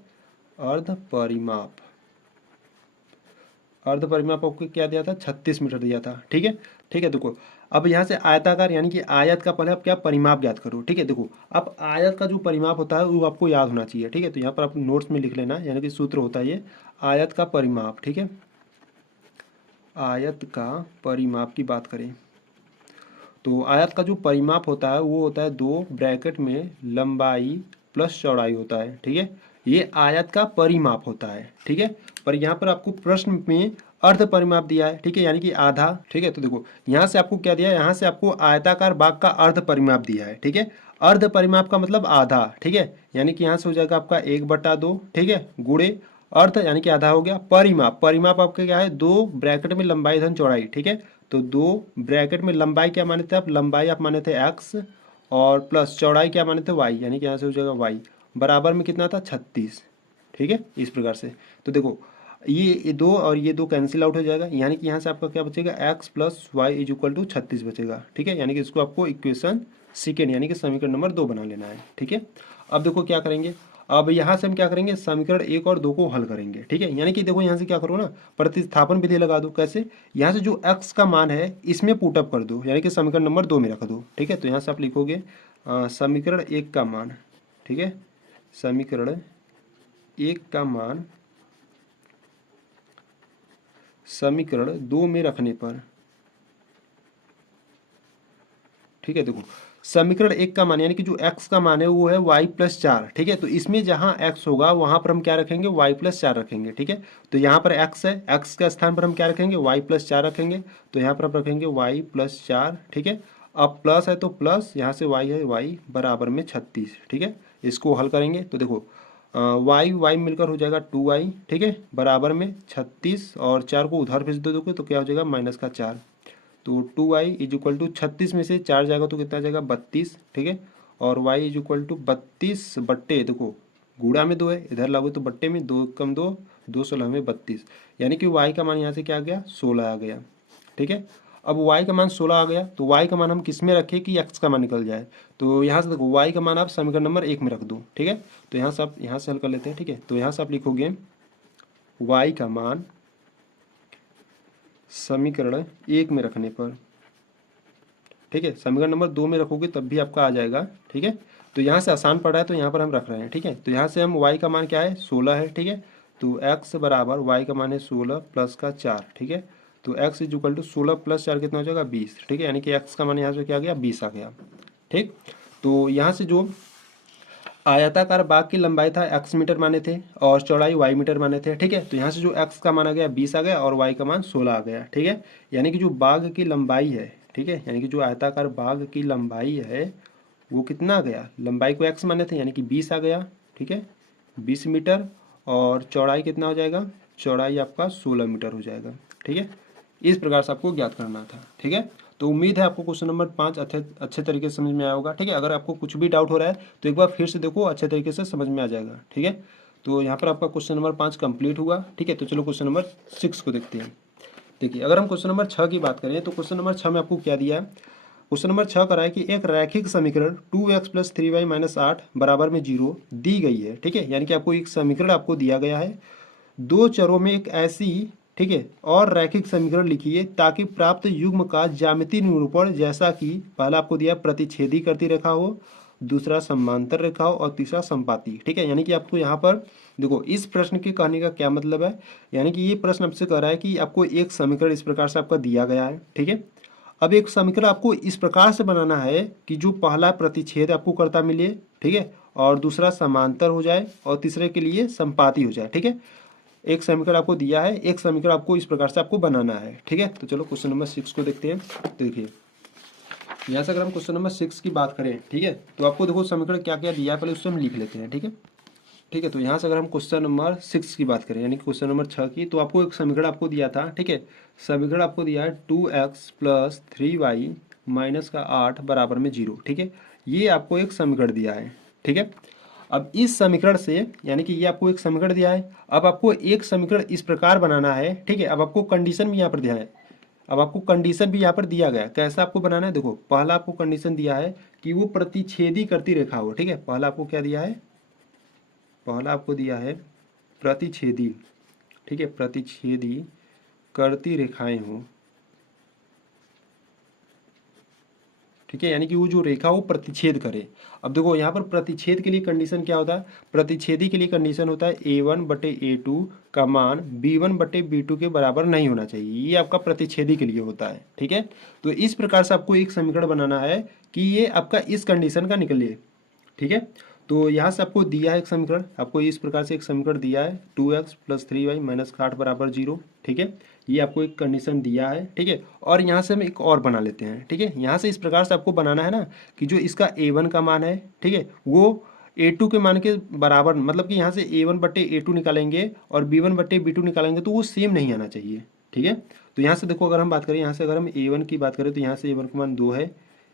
अर्ध परिमाप आपको क्या दिया था, 36 मीटर दिया था, ठीक है। ठीक है। देखो अब यहाँ से आयताकार यानी कि आयत का पहले आप क्या परिमाप ज्ञात करो। ठीक है, देखो अब आयत का जो परिमाप होता है वो आपको याद होना चाहिए। ठीक है, तो यहाँ पर आप नोट्स में लिख लेना, यानी कि सूत्र होता है ये आयत का परिमाप। ठीक है, आयत का परिमाप की बात करें तो आयत का जो परिमाप होता है वो होता है 2 ब्रैकेट में लंबाई प्लस चौड़ाई होता है। ठीक है, ये आयत का परिमाप होता है। ठीक है, पर यहाँ पर आपको प्रश्न में अर्ध परिमाप दिया है। ठीक है, यानी कि आधा। ठीक है, तो देखो यहाँ से आपको क्या दिया है, यहाँ से आपको आयताकार बाग का अर्ध परिमाप दिया है। ठीक है, अर्ध परिमाप का मतलब आधा। ठीक है, यानी कि यहाँ से हो जाएगा आपका 1/2। ठीक है, गुणे अर्ध यानी कि आधा हो गया। परिमाप, परिमाप आपका क्या है 2 ब्रैकेट में लंबाई धन चौड़ाई। ठीक है, तो 2 ब्रैकेट में लंबाई क्या माने थे आप, लंबाई आप माने थे x और प्लस चौड़ाई क्या माने थे y, यानी कि यहाँ से हो जाएगा y बराबर में कितना था 36। ठीक है, इस प्रकार से। तो देखो ये 2 और ये 2 कैंसिल आउट हो जाएगा, यानी कि यहाँ से आपका क्या बचेगा x plus y is equal to 36 बचेगा। ठीक है, यानी कि इसको आपको इक्वेशन सेकेंड यानी कि समीकरण नंबर 2 बना लेना है। ठीक है, अब देखो क्या करेंगे, अब यहाँ से हम क्या करेंगे समीकरण 1 और 2 को हल करेंगे। ठीक है, यानी कि देखो यहाँ से क्या करो ना, प्रतिस्थापन विधि लगा दो। कैसे, यहाँ से जो x का मान है इसमें पुटअप कर दो, यानी कि समीकरण नंबर 2 में रख दो। ठीक है, तो यहाँ से आप लिखोगे समीकरण 1 का मान। ठीक है, समीकरण 1 का मान समीकरण 2 में रखने पर। ठीक है, देखो समीकरण 1 का मान यानी कि जो x का मान है वो है y+4। ठीक है, तो इसमें जहाँ x होगा वहाँ पर हम क्या रखेंगे y+4 रखेंगे। ठीक है, तो यहाँ पर x है, x के स्थान पर हम क्या रखेंगे y+4 रखेंगे, तो यहाँ पर आप रखेंगे y+4। ठीक है, अब प्लस है तो प्लस, यहाँ से y है y बराबर में 36। ठीक है, इसको हल करेंगे तो देखो y मिलकर हो जाएगा 2y। ठीक है, बराबर में 36 और 4 को उधर भेज दोगे तो क्या हो जाएगा -4। तो 2y इज इक्वल टू 36 में से 4 जाएगा तो कितना जाएगा 32। ठीक है, और y इज इक्वल टू 32 बट्टे, देखो गुणा में 2 है, इधर लागू तो बट्टे में 2 कम 2 2 16 में 32, यानी कि y का मान यहाँ से क्या आ गया 16 आ गया। ठीक है, अब y का मान 16 आ गया तो y का मान हम किस में रखें कि x का मान निकल जाए, तो यहाँ से देखो y का मान आप समीकरण नंबर 1 में रख दो। ठीक है, तो यहाँ से आप यहाँ से हल कर लेते हैं। ठीक है, तो यहाँ से आप लिखोगे y का मान समीकरण 1 में रखने पर। ठीक है, समीकरण नंबर 2 में रखोगे तब भी आपका आ जाएगा। ठीक है, तो यहाँ से आसान पड़ रहा है तो यहाँ पर हम रख रहे हैं। ठीक है, तो यहाँ से हम y का मान क्या है 16 है। ठीक है, तो x बराबर y का मान है 16 प्लस का 4। ठीक है, तो x is equal to 16 plus 4 कितना हो जाएगा 20। ठीक है, यानी कि x का मान यहाँ से क्या आ गया 20 आ गया। ठीक, तो यहाँ से जो आयताकार बाग की लंबाई था x मीटर माने थे और चौड़ाई y मीटर माने थे। ठीक है, तो यहाँ से जो x का मान आ गया 20 आ गया और y का मान 16 आ गया। ठीक है, यानी कि जो बाग की लंबाई है, ठीक है, यानी कि जो आयताकार बाग की लंबाई है वो कितना आ गया, लंबाई को x माने थे यानी कि 20 आ गया। ठीक है, 20 मीटर और चौड़ाई कितना हो जाएगा, चौड़ाई आपका 16 मीटर हो जाएगा। ठीक है, इस प्रकार से आपको ज्ञात करना था। ठीक है, तो उम्मीद है आपको क्वेश्चन नंबर 5 अच्छे तरीके से समझ में आया होगा। ठीक है, अगर आपको कुछ भी डाउट हो रहा है तो एक बार फिर से देखो, अच्छे तरीके से समझ में आ जाएगा। ठीक है, तो यहाँ पर आपका क्वेश्चन नंबर 5 कंप्लीट हुआ। ठीक है, तो चलो क्वेश्चन नंबर 6 को देखते हैं। देखिए, अगर हम क्वेश्चन नंबर 6 की बात करें तो क्वेश्चन नंबर 6 में आपको क्या दिया है, क्वेश्चन नंबर 6 करा है कि एक रैखिक समीकरण 2x प्लस 3y माइनस 8 बराबर में 0 दी गई है। ठीक है, यानी कि आपको एक समीकरण आपको दिया गया है, दो चरों में एक ऐसी, ठीक है, और रैखिक समीकरण लिखिए ताकि प्राप्त युग्म का ज्यामितीय निरूपण जैसा कि पहला आपको दिया प्रतिच्छेदी करती रेखा हो, दूसरा समांतर रेखा हो और तीसरा संपाती। ठीक है, यानी कि आपको यहाँ पर देखो इस प्रश्न के कहने का क्या मतलब है, यानी कि ये प्रश्न आपसे कह रहा है कि आपको एक समीकरण इस प्रकार से आपका दिया गया है। ठीक है, अब एक समीकरण आपको इस प्रकार से बनाना है कि जो पहला प्रतिच्छेद आपको करता मिले, ठीक है, और दूसरा समांतर हो जाए और तीसरे के लिए संपाती हो जाए। ठीक है, एक समीकरण आपको दिया है, एक समीकरण आपको इस प्रकार से आपको बनाना है। ठीक है, तो चलो क्वेश्चन नंबर 6 को देखते हैं। तो देखिए यहाँ से अगर हम क्वेश्चन नंबर 6 की बात करें, ठीक है, तो आपको देखो समीकरण क्या क्या दिया है पहले उससे हम लिख लेते हैं। ठीक है, ठीक है, तो यहाँ से अगर हम क्वेश्चन नंबर 6 की बात करें यानी क्वेश्चन नंबर 6 की, तो आपको एक समीकरण आपको दिया था। ठीक है, समीकरण आपको दिया है 2x प्लस 3y माइनस का 8 बराबर में 0। ठीक है, ये आपको एक समीकरण दिया है। ठीक है, अब इस समीकरण से यानी कि ये आपको एक समीकरण दिया है, अब आपको एक समीकरण इस प्रकार बनाना है। ठीक है, अब आपको कंडीशन भी यहाँ पर दिया है, अब आपको कंडीशन भी यहाँ पर दिया गया है, कैसा आपको बनाना है। देखो पहला आपको कंडीशन दिया है कि वो प्रतिच्छेदी करती रेखा हो। ठीक है, पहला आपको क्या दिया है, पहला आपको दिया है प्रतिच्छेदी, ठीक है, प्रतिच्छेदी करती रेखाएं हो। ठीक है, यानी कि वो जो रेखा वो प्रतिच्छेद करे। अब देखो यहाँ पर प्रतिच्छेद के लिए कंडीशन क्या होता है, प्रतिच्छेदी के लिए कंडीशन होता है a1/a2 का मान b1/b2 के बराबर नहीं होना चाहिए, ये आपका प्रतिच्छेदी के लिए होता है। ठीक है, तो इस प्रकार से आपको एक समीकरण बनाना है कि ये आपका इस कंडीशन का निकले। ठीक है, तो यहाँ से आपको दिया है एक समीकरण, आपको इस प्रकार से एक समीकरण दिया है 2x + 3y - 8 = 0। ठीक है, ये आपको एक कंडीशन दिया है। ठीक है, और यहाँ से हम एक और बना लेते हैं। ठीक है, यहाँ से इस प्रकार से आपको बनाना है ना कि जो इसका a1 का मान है, ठीक है, वो a2 के मान के बराबर, मतलब कि यहाँ से a1/a2 निकालेंगे और b1/b2 निकालेंगे तो वो सेम नहीं आना चाहिए। ठीक है, तो यहाँ से देखो अगर हम बात करें, यहाँ से अगर हम a1 की बात करें तो यहाँ से a1 का मान 2 है,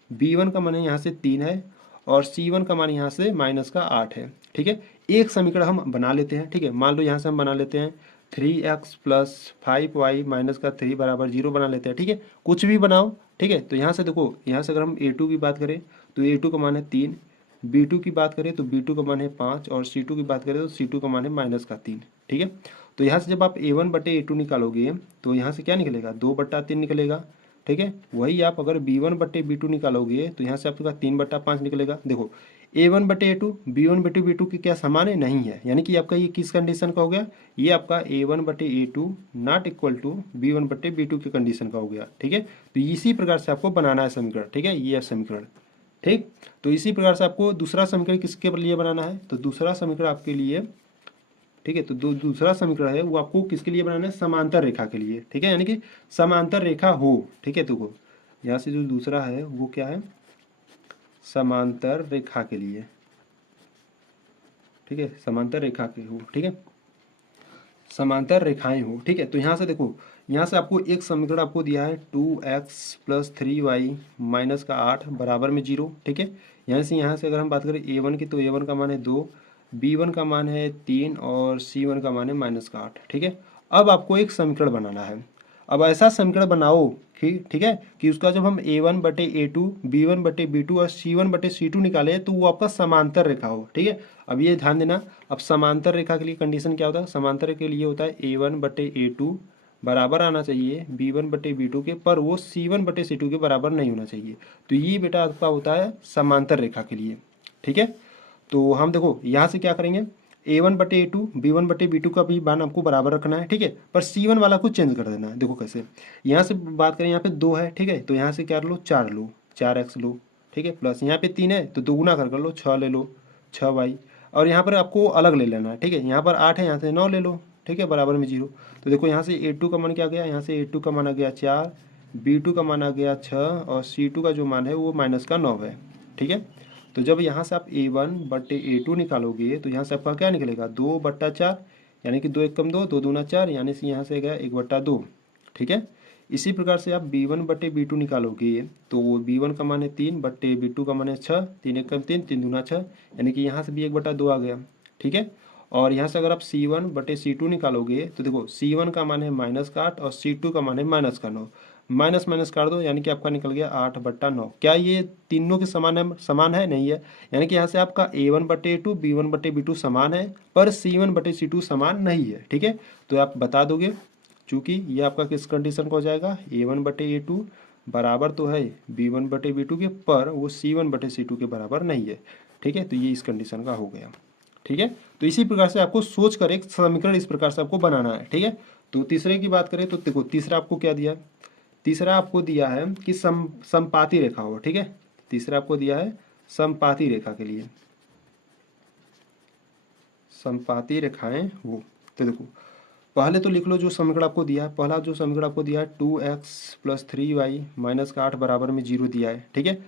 b1 का मान यहाँ से 3 है और c1 का मान यहाँ से -8 है। ठीक है, एक समीकरण हम बना लेते हैं। ठीक है, मान लो यहाँ से हम बना लेते हैं 3x + 5y - 3 = 0 बना लेते हैं। ठीक है, कुछ भी बनाओ। ठीक है, तो यहाँ से देखो, यहाँ से अगर हम a2 की बात करें तो a2 का मान है 3, b2 की बात करें तो b2 का मान है 5 और c2 की बात करें तो c2 का मान है -3। ठीक है, तो यहाँ से जब आप a1/a2 निकालोगे तो यहाँ से क्या निकलेगा, 2/3 निकलेगा। ठीक है, वही आप अगर b1/b2 निकालोगे तो यहाँ से आपका 3/5 निकलेगा। देखो a1/a2 b1/b2 के क्या समान है, नहीं है, यानी कि आपका ये किस कंडीशन का हो गया, ये आपका a1/a2 not equal to b1/b2 के कंडीशन का हो गया। ठीक है, तो इसी प्रकार से आपको बनाना है समीकरण। ठीक है, ये है समीकरण। ठीक, तो इसी प्रकार से आपको दूसरा समीकरण किसके लिए बनाना है, तो दूसरा समीकरण आपके लिए, ठीक है, तो दूसरा समीकरण है वो आपको किसके लिए बनाना है, समांतर रेखा के लिए। ठीक है, यानी कि समांतर रेखा हो। ठीक है, देखो यहाँ से जो दूसरा है वो क्या है, समांतर रेखा के लिए। ठीक है, समांतर रेखा के हो। ठीक है, समांतर रेखाएं हो। ठीक है, तो यहाँ से देखो, यहाँ से आपको एक समीकरण आपको दिया है 2x + 3y - 8 = 0। ठीक है, यहाँ से अगर हम बात करें a1 की तो a1 का मान है 2, b1 का मान है 3 और c1 का मान है -8। ठीक है, अब आपको एक समीकरण बनाना है। अब ऐसा समीकरण बनाओ कि, ठीक है, कि उसका जब हम a1/a2 b1/b2 और c1/c2 निकाले तो वो आपका समांतर रेखा हो। ठीक है, अब ये ध्यान देना, अब समांतर रेखा के लिए कंडीशन क्या होता है, समांतर के लिए होता है a1/a2 बराबर आना चाहिए b1/b2 के, पर वो c1/c2 के बराबर नहीं होना चाहिए। तो ये बेटा आपका होता है समांतर रेखा के लिए। ठीक है, तो हम देखो यहाँ से क्या करेंगे, a1/a2 b1/b2 का भी मान आपको बराबर रखना है। ठीक है, पर c1 वाला को चेंज कर देना है। देखो कैसे, यहाँ से बात करें, यहाँ पे 2 है। ठीक है, तो यहाँ से क्या लो, 4 लो, 4x लो। ठीक है, प्लस यहाँ पे 3 है तो दोगुना कर लो, 6 ले लो, 6y, और यहाँ पर आपको अलग ले लेना है। ठीक है, यहाँ पर 8 है, यहाँ से 9 ले लो। ठीक है, बराबर में 0। तो देखो यहाँ से a2 का मान क्या गया, यहाँ से a2 का मान आ गया 4, b2 का मान आ गया 6 और c2 का जो मान है वो -9 है। ठीक है, तो जब यहाँ से आप a1/a2 निकालोगे तो यहाँ से आपका क्या निकलेगा, 2/4, यानी कि 2 एकम 2, 2 दूना 4, यानी से यहाँ से गया 1/2। ठीक है, इसी प्रकार से आप b1/b2 निकालोगे तो b1 का मान है 3/b2 का मान है 6, 3 एकम 3, 3 दूना 6, यानी कि यहाँ से भी 1/2 आ गया। ठीक है, और यहाँ से अगर आप c1/c2 निकालोगे तो देखो c1 का मान है -8 और c2 का मान है -9, माइनस माइनस कर दो, यानी कि आपका निकल गया 8/9। क्या ये तीनों के समान है, नहीं है, यानी कि यहाँ से आपका a1/a2 b1/b2 समान है पर c1/c2 समान नहीं है। ठीक है, तो आप बता दोगे, चूंकि ये आपका किस कंडीशन का हो जाएगा, a1/a2 बराबर तो है b1/b2 के, पर वो c1/c2 के बराबर नहीं है। ठीक है, तो ये इस कंडीशन का हो गया। ठीक है, तो इसी प्रकार से आपको सोच कर एक समीकरण इस प्रकार से आपको बनाना है। ठीक है, तो तीसरे की बात करें तो देखो तीसरा आपको क्या दिया, तीसरा आपको दिया है कि समपाती रेखा हो। ठीक है, तीसरा आपको दिया है समपाती रेखा के लिए, समपाती रेखाएं हो। तो देखो पहले तो लिख लो जो समीकरण आपको दिया है, पहला जो समीकरण आपको दिया है 2x + 3y - 8 बराबर में 0 दिया है। ठीक है,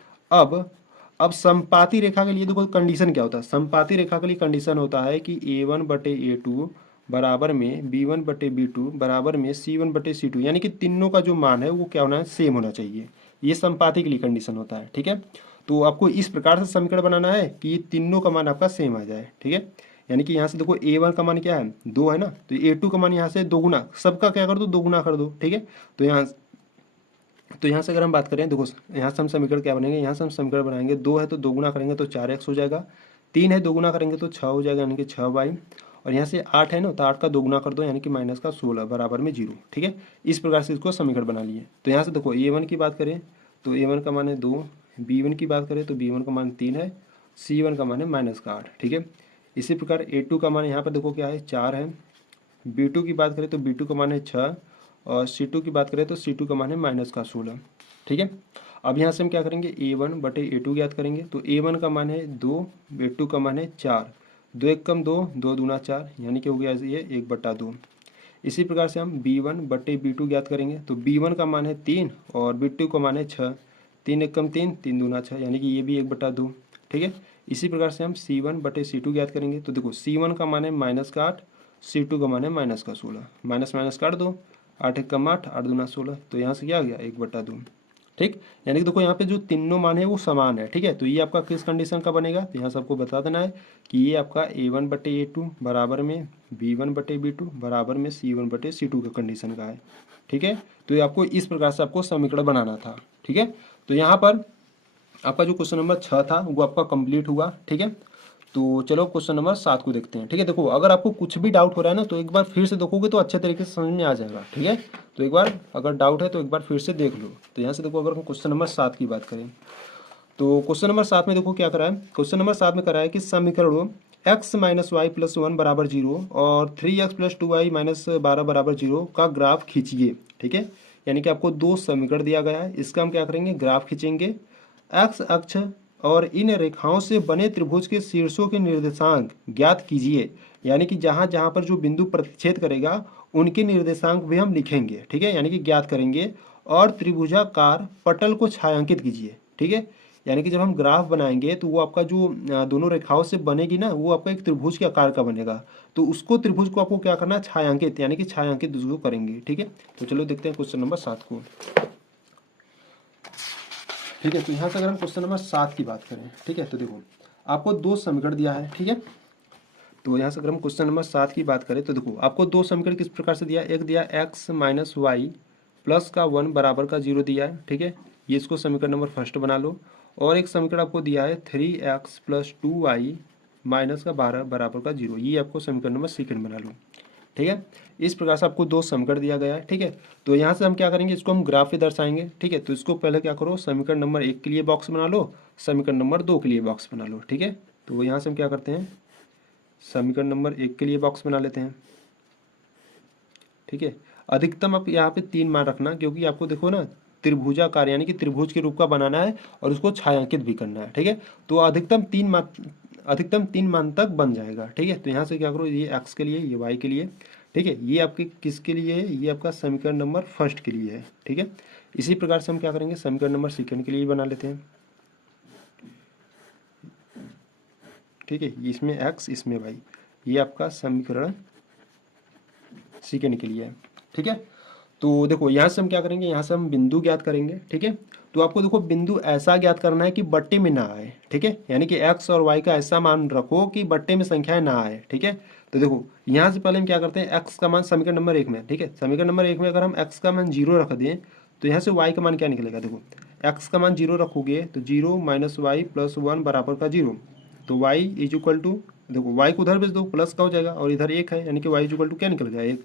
अब समपाती रेखा के लिए देखो कंडीशन क्या होता है, समपाती रेखा के लिए कंडीशन होता है कि a1/a2 बराबर में b1/b2 बराबर में c1/c2, यानी कि तीनों का जो मान है वो क्या होना है, सेम होना चाहिए। ये समपाती के लिए कंडीशन होता है। ठीक है, तो आपको इस प्रकार से समीकरण बनाना है कि ये तीनों का मान आपका सेम आ जाए। ठीक है, यानी कि यहाँ से देखो a1 का मान क्या है, 2 है ना, तो a2 का मान यहाँ से दोगुना, सबका क्या कर दो, दोगुना कर दो। ठीक है, तो यहाँ से अगर हम बात करें, देखो यहाँ से हम समीकरण क्या बनेंगे, यहाँ से हम समीकरण बनाएंगे, 2 है तो दोगुना करेंगे तो 4x हो जाएगा, 3 है दोगुना करेंगे तो 6 हो जाएगा, यानी कि 6y, और यहाँ से 8 है ना, तो 8 का दोगुना कर दो, यानी कि -16 बराबर में 0। ठीक है, इस प्रकार से इसको समीकरण बना लिए। तो यहाँ से देखो a1 की बात करें तो a1 का मान है 2, B1 की बात करें तो B1 का मान 3 है, C1 का मान है -8, ठीक है। इसी प्रकार A2 का मान यहाँ पर देखो क्या है, 4 है। B2 की बात करें तो B2 का मान है 6 और C2 की बात करें तो C2 का मान है -16, ठीक है। अब यहाँ से हम क्या करेंगे, A1 बटे A2 ज्ञात करेंगे। तो A1 का मान है 2, A2 का मान है 4, 2 एक कम 2, 2 दूना 4, यानी कि हो गया ये 1/2। इसी प्रकार से हम B1 बटे B2 ज्ञात करेंगे। तो B1 का मान है 3 और B2 का मान है 6, 3 एक कम 3, 3 दूना 6, यानी कि ये भी 1/2, ठीक है। इसी प्रकार से हम C1 बटे C2 ज्ञात करेंगे। तो देखो C1 का मान है -8, C2 का मान है -16, माइनस माइनस काट दो, 8 एक कम 8, 8 दूना 16, तो यहाँ से क्या आ गया 1/2, ठीक। यानी कि देखो यहाँ पे जो तीनों मान है वो समान है, ठीक है। तो ये आपका किस कंडीशन का बनेगा, तो यहाँ से आपको बता देना है कि ये आपका A1 बटे A2 बराबर में B1 बटे B2 बराबर में C1 बटे C2 का कंडीशन का है, ठीक है। तो ये आपको इस प्रकार से आपको समीकरण बनाना था, ठीक है। तो यहाँ पर आपका जो क्वेश्चन नंबर 6 था वो आपका कंप्लीट हुआ, ठीक है। तो चलो क्वेश्चन नंबर 7 को देखते हैं, ठीक है। देखो अगर आपको कुछ भी डाउट हो रहा है ना तो एक बार फिर से देखोगे तो अच्छे तरीके से समझ में आ जाएगा, ठीक है। तो एक बार अगर डाउट है तो एक बार फिर से देख लो। तो यहाँ से देखो अगर हम क्वेश्चन नंबर 7 की बात करें तो क्वेश्चन नंबर 7 में देखो क्या करा है। क्वेश्चन नंबर 7 में करा है कि समीकरणों x माइनस वाई प्लस 1 बराबर 0 और 3x प्लस 2y माइनस 12 बराबर 0 का ग्राफ खींचिए, ठीक है। यानी कि आपको दो समीकरण दिया गया है, इसका हम क्या करेंगे, ग्राफ खींचेंगे। एक्स अक्ष और इन रेखाओं से बने त्रिभुज के शीर्षों के निर्देशांक ज्ञात कीजिए। यानी कि जहाँ जहाँ पर जो बिंदु प्रतिच्छेद करेगा उनके निर्देशांक भी हम लिखेंगे, ठीक है, यानी कि ज्ञात करेंगे। और त्रिभुजाकार पटल को छायांकित कीजिए, ठीक है। यानी कि जब हम ग्राफ बनाएंगे तो वो आपका जो दोनों रेखाओं से बनेगी ना वो आपका एक त्रिभुज के आकार का बनेगा। तो उसको त्रिभुज को आपको क्या करना है, छायांकित, यानी कि छायांकित उसको करेंगे, ठीक है। तो चलो देखते हैं क्वेश्चन नंबर 7 को, ठीक है। तो यहाँ से अगर हम क्वेश्चन नंबर 7 की बात करें, ठीक है, तो देखो आपको दो समीकरण दिया है, ठीक है। तो यहाँ से अगर हम क्वेश्चन नंबर 7 की बात करें तो देखो आपको दो समीकरण किस प्रकार से दिया, एक दिया x माइनस वाई प्लस का 1 बराबर का 0 दिया है, ठीक है, ये इसको समीकरण नंबर फर्स्ट बना लो। और एक समीकरण आपको दिया है 3x प्लस 2y माइनस का 12 बराबर का 0, ये आपको समीकरण नंबर सेकंड बना लो, ठीक है। इस प्रकार से आपको दो समीकरण दिया गया है, ठीक है। तो यहाँ से हम क्या करेंगे, इसको हम ग्राफ पे दर्शाएंगे, ठीक है। तो इसको पहले क्या करो, समीकरण नंबर 1 के लिए बॉक्स बना लो, समीकरण नंबर 2 के लिए बॉक्स बना लो, ठीक है। तो यहाँ से हम क्या करते हैं, समीकरण नंबर 1 के लिए बॉक्स बना लेते हैं, ठीक है। अधिकतम आप यहाँ पे 3 मान रखना, क्योंकि आपको देखो ना त्रिभुजाकार यानी कि त्रिभुज के रूप का बनाना है और उसको छायांकित भी करना है, ठीक है। तो अधिकतम 3 मान तक बन जाएगा, ठीक है। तो यहाँ से क्या करो, ये x के लिए, ये y के लिए, ठीक है, ये आपके किसके लिए है, ये आपका समीकरण नंबर फर्स्ट के लिए है, ठीक है। इसी प्रकार से हम क्या करेंगे, समीकरण नंबर सेकंड के लिए बना लेते हैं, ठीक है। इसमें x इसमें y, ये आपका समीकरण सेकंड के लिए है, ठीक है। तो देखो यहाँ से हम क्या करेंगे, यहाँ से हम बिंदु ज्ञात करेंगे, ठीक है। तो आपको देखो बिंदु ऐसा ज्ञात करना है कि बट्टे में ना आए, ठीक है, यानी कि x और y का ऐसा मान रखो कि बट्टे में संख्याएं ना आए, ठीक है। तो देखो यहाँ से पहले हम क्या करते हैं, x का मान समीकरण नंबर 1 में, ठीक है, समीकरण नंबर 1 में अगर हम x का मान 0 रख दें तो यहाँ से y का मान क्या निकलेगा, देखो x का मान 0 रखोगे तो 0 माइनस वाई प्लस 1 बराबर का 0। तो y इज इक्वल टू, देखो y को उधर भेज दो, प्लस का हो जाएगा, और इधर 1 है, यानी कि y इज इक्वल टू क्या निकल गया 1,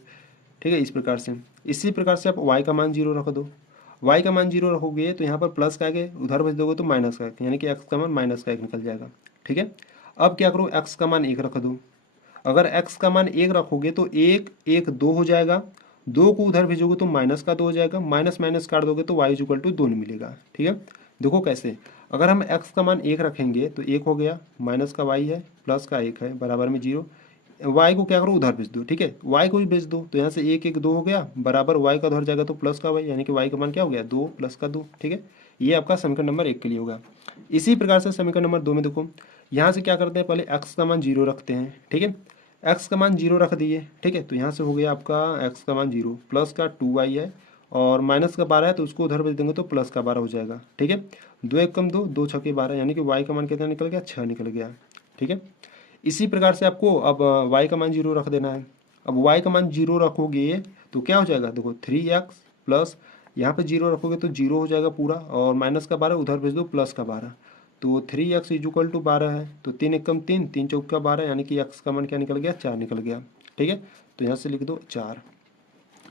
ठीक है। इस प्रकार से, इसी प्रकार से आप y का मान 0 रख दो, y का मान 0 रखोगे तो यहाँ पर प्लस का आगे उधर भेज दोगे तो माइनस का, यानी कि x का मान माइनस का 1 निकल जाएगा, ठीक है। अब क्या करो, x का मान 1 रख दो, अगर x का मान 1 रखोगे तो 1 1 2 हो जाएगा, 2 को उधर भेजोगे तो माइनस का 2 हो जाएगा, माइनस माइनस काट दोगे तो y इज इक्वल टू 2 नहीं मिलेगा, ठीक है। देखो कैसे, अगर हम x का मान 1 रखेंगे तो 1 हो गया, माइनस का y है, प्लस का 1 है, बराबर में 0, y को क्या करो उधर भेज दो, ठीक है, y को भी भेज दो, तो यहाँ से 1 1 2 हो गया, बराबर y का उधर जाएगा तो प्लस का y, यानी कि y का मान क्या हो गया 2 प्लस का 2, ठीक है। ये आपका समीकरण नंबर 1 के लिए होगा। इसी प्रकार से समीकरण नंबर 2 में देखो, यहाँ से क्या करते हैं, पहले x का मान 0 रखते हैं, ठीक है, x का मान 0 रख दिए, ठीक है। तो यहाँ से हो गया आपका x का मान 0, प्लस का 2y है, और माइनस का 12 है तो उसको उधर भेज देंगे तो प्लस का 12 हो जाएगा, ठीक है। 2 1 कम 2, 2 6 12, यानी कि y का मान कितना निकल गया, 6 निकल गया, ठीक है। इसी प्रकार से आपको अब y का मान 0 रख देना है। अब y का मान 0 रखोगे तो क्या हो जाएगा, देखो 3x प्लस, यहाँ पे 0 रखोगे तो 0 हो जाएगा पूरा, और माइनस का 12 उधर भेज दो प्लस का 12, तो 3x इज इक्वल टू 12 है, तो 3 1 कम 3, 3 चौक का 12, यानी कि x का मान क्या निकल गया, 4 निकल गया, ठीक है। तो यहाँ से लिख दो 4,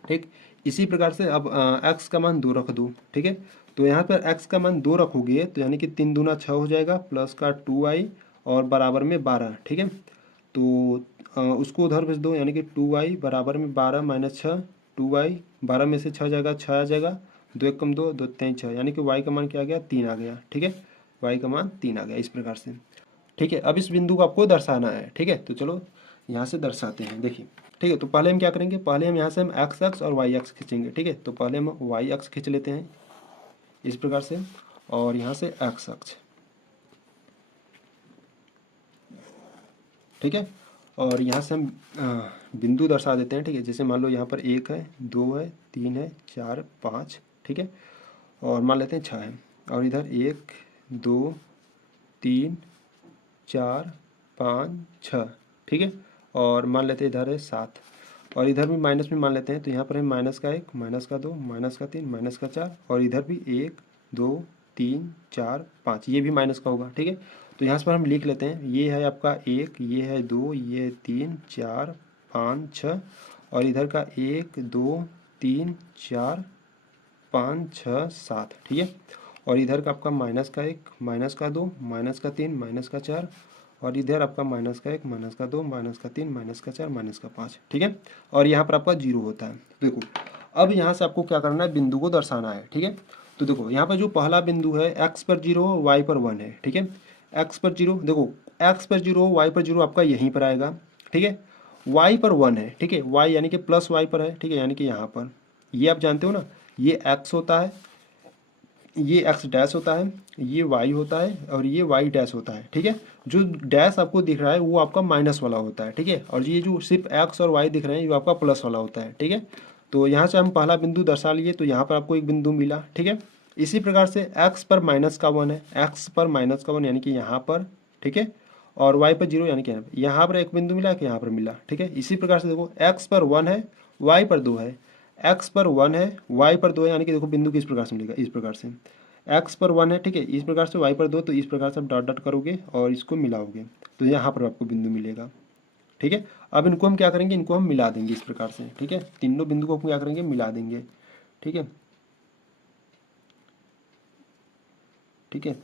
ठीक। इसी प्रकार से अब x का मान 2 रख दो, ठीक है। तो यहाँ पर x का मान 2 रखोगे तो यानी कि 3 दूना 6 हो जाएगा, प्लस का 2y और बराबर में 12, ठीक है। तो उसको उधर भेज दो, यानी कि 2y बराबर में 12 माइनस 6, 2y 12 में से 6 जाएगा, 6 आ जाएगा, 2 1 कम 2, 2 3 6, यानी कि y का मान क्या आ गया, 3 आ गया, ठीक है। y का मान 3 आ गया इस प्रकार से, ठीक है। अब इस बिंदु को आपको दर्शाना है, ठीक है। तो चलो यहाँ से दर्शाते हैं, देखिए, ठीक है। तो पहले हम क्या करेंगे, पहले हम यहाँ से हम x अक्ष और y अक्ष खींचेंगे, ठीक है। तो पहले हम y अक्ष खींच लेते हैं इस प्रकार से, और यहाँ से x अक्ष, ठीक है। और यहाँ से हम बिंदु दर्शा देते हैं, ठीक है। जैसे मान लो यहाँ पर 1 है, 2 है, 3 है, 4 5, ठीक है। और मान लेते हैं 6 है, और इधर 1 2 3 4 5 6, ठीक है। और मान लेते हैं इधर है 7, और इधर भी माइनस में मान लेते हैं। तो यहाँ पर है माइनस का 1, माइनस का 2, माइनस का 3, माइनस का 4, और इधर भी 1 2 3 4 5, ये भी माइनस का होगा, ठीक है। तो यहाँ पर हम लिख लेते हैं, ये है आपका 1, ये है 2, ये है 3 4 5 6, और इधर का 1 2 3 4 5 6 7, ठीक है। और इधर का आपका माइनस का 1, माइनस का 2, माइनस का 3, माइनस का 4, और इधर आपका माइनस का 1, माइनस का 2, माइनस का 3, माइनस का 4, माइनस का 5, ठीक है। और यहाँ पर आपका 0 होता है। देखो अब यहाँ से आपको क्या करना है, बिंदु को दर्शाना है, ठीक है। तो देखो यहाँ पर जो पहला बिंदु है, x पर 0 y पर 1 है, ठीक है। x पर 0, देखो x पर 0 y पर 0 आपका यहीं पर आएगा, ठीक है। y पर 1 है, ठीक है, y यानी कि प्लस y पर है, ठीक है, यानी कि यहाँ पर, ये आप जानते हो ना, ये x होता है, ये x डैश होता है, ये y होता है, और ये y डैश होता है, ठीक है। जो डैश आपको दिख रहा है वो आपका माइनस वाला होता है, ठीक है। और ये जो सिर्फ x और y दिख रहे हैं वो आपका प्लस वाला होता है, ठीक है। तो यहाँ से हम पहला बिंदु दर्शा लिए, तो यहाँ पर आपको एक बिंदु मिला, ठीक है। इसी प्रकार से x पर माइनस का 1 है, x पर माइनस का 1 यानी कि यहाँ पर, ठीक है। और y पर 0 यानी कि यहाँ पर एक बिंदु मिला कि यहाँ पर मिला, ठीक है। इसी प्रकार से देखो x पर 1 है, y पर 2 है, x पर 1 है, y पर 2 है, यानी कि देखो बिंदु किस प्रकार से मिलेगा, इस प्रकार से x पर 1 है, ठीक है, इस प्रकार से, y पर 2, तो इस प्रकार से आप डॉट डॉट करोगे और इसको मिलाओगे, तो यहाँ पर आपको बिंदु मिलेगा, ठीक है। अब इनको हम क्या करेंगे, इनको हम मिला देंगे इस प्रकार से, ठीक है। तीनों बिंदु को हम क्या करेंगे, मिला देंगे, ठीक है, ठीक है।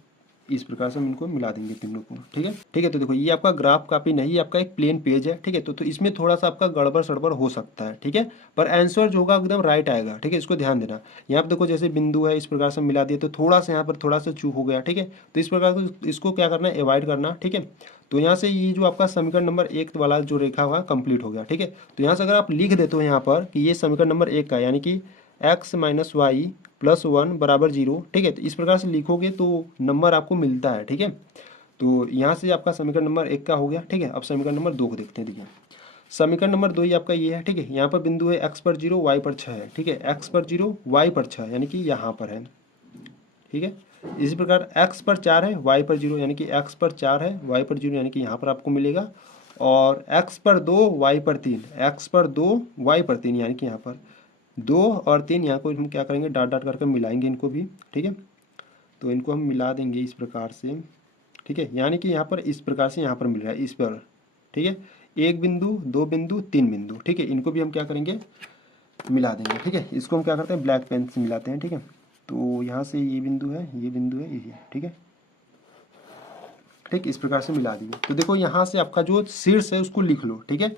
इस प्रकार से हम इनको मिला देंगे तीनों को, ठीक है, ठीक है। तो देखो ये आपका ग्राफ कॉपी नहीं, आपका एक प्लेन पेज है, ठीक है। तो इसमें थोड़ा सा आपका गड़बड़ सड़बड़ हो सकता है, ठीक है, पर आंसर जो होगा एकदम राइट आएगा, ठीक है। इसको ध्यान देना। यहाँ पर देखो जैसे बिंदु है, इस प्रकार से मिला दिया, तो थोड़ा सा यहाँ पर थोड़ा सा चूक हो गया, ठीक है। तो इस प्रकार से इसको क्या करना है, अवॉइड करना, ठीक है। तो यहाँ से ये जो आपका समीकरण नंबर 1 वाला जो रेखा हुआ कंप्लीट हो गया, ठीक है। तो यहाँ से अगर आप लिख देते हो यहाँ पर कि ये समीकरण नंबर 1 का, यानी कि x माइनस वाई प्लस 1 बराबर 0, ठीक है। तो इस प्रकार से लिखोगे तो नंबर आपको मिलता है, ठीक है। तो यहाँ से आपका समीकरण नंबर 1 का हो गया, ठीक है। अब समीकरण नंबर 2 को देखते हैं, देखिए समीकरण नंबर 2 ये आपका ये है, ठीक है। यहाँ पर बिंदु है x पर 0 y पर 6 है, ठीक है, x पर 0 y पर 6 यानी कि यहाँ पर है, ठीक है। इसी प्रकार x पर 4 है, y पर 0 यानी कि x पर 4 है, y पर 0 यानी कि यहाँ पर आपको मिलेगा। और x पर 2 y पर 3, x पर 2 y पर 3 यानी कि यहाँ पर 2 और 3, यहाँ को हम क्या करेंगे, डॉट डॉट करके मिलाएंगे इनको भी, ठीक है। तो इनको हम मिला देंगे इस प्रकार से, ठीक है, यानी कि यहाँ पर इस प्रकार से यहाँ पर मिल रहा है इस पर, ठीक है। एक बिंदु, दो बिंदु, तीन बिंदु, ठीक है, इनको भी हम क्या करेंगे, मिला देंगे, ठीक है। इसको हम क्या करते हैं, ब्लैक पेन से मिलाते हैं, ठीक है। तो यहाँ से ये बिंदु है, ये बिंदु है, ये, ठीक है, ठीक, इस प्रकार से मिला दिए। तो देखो यहाँ से आपका जो शीर्ष है उसको लिख लो, ठीक है।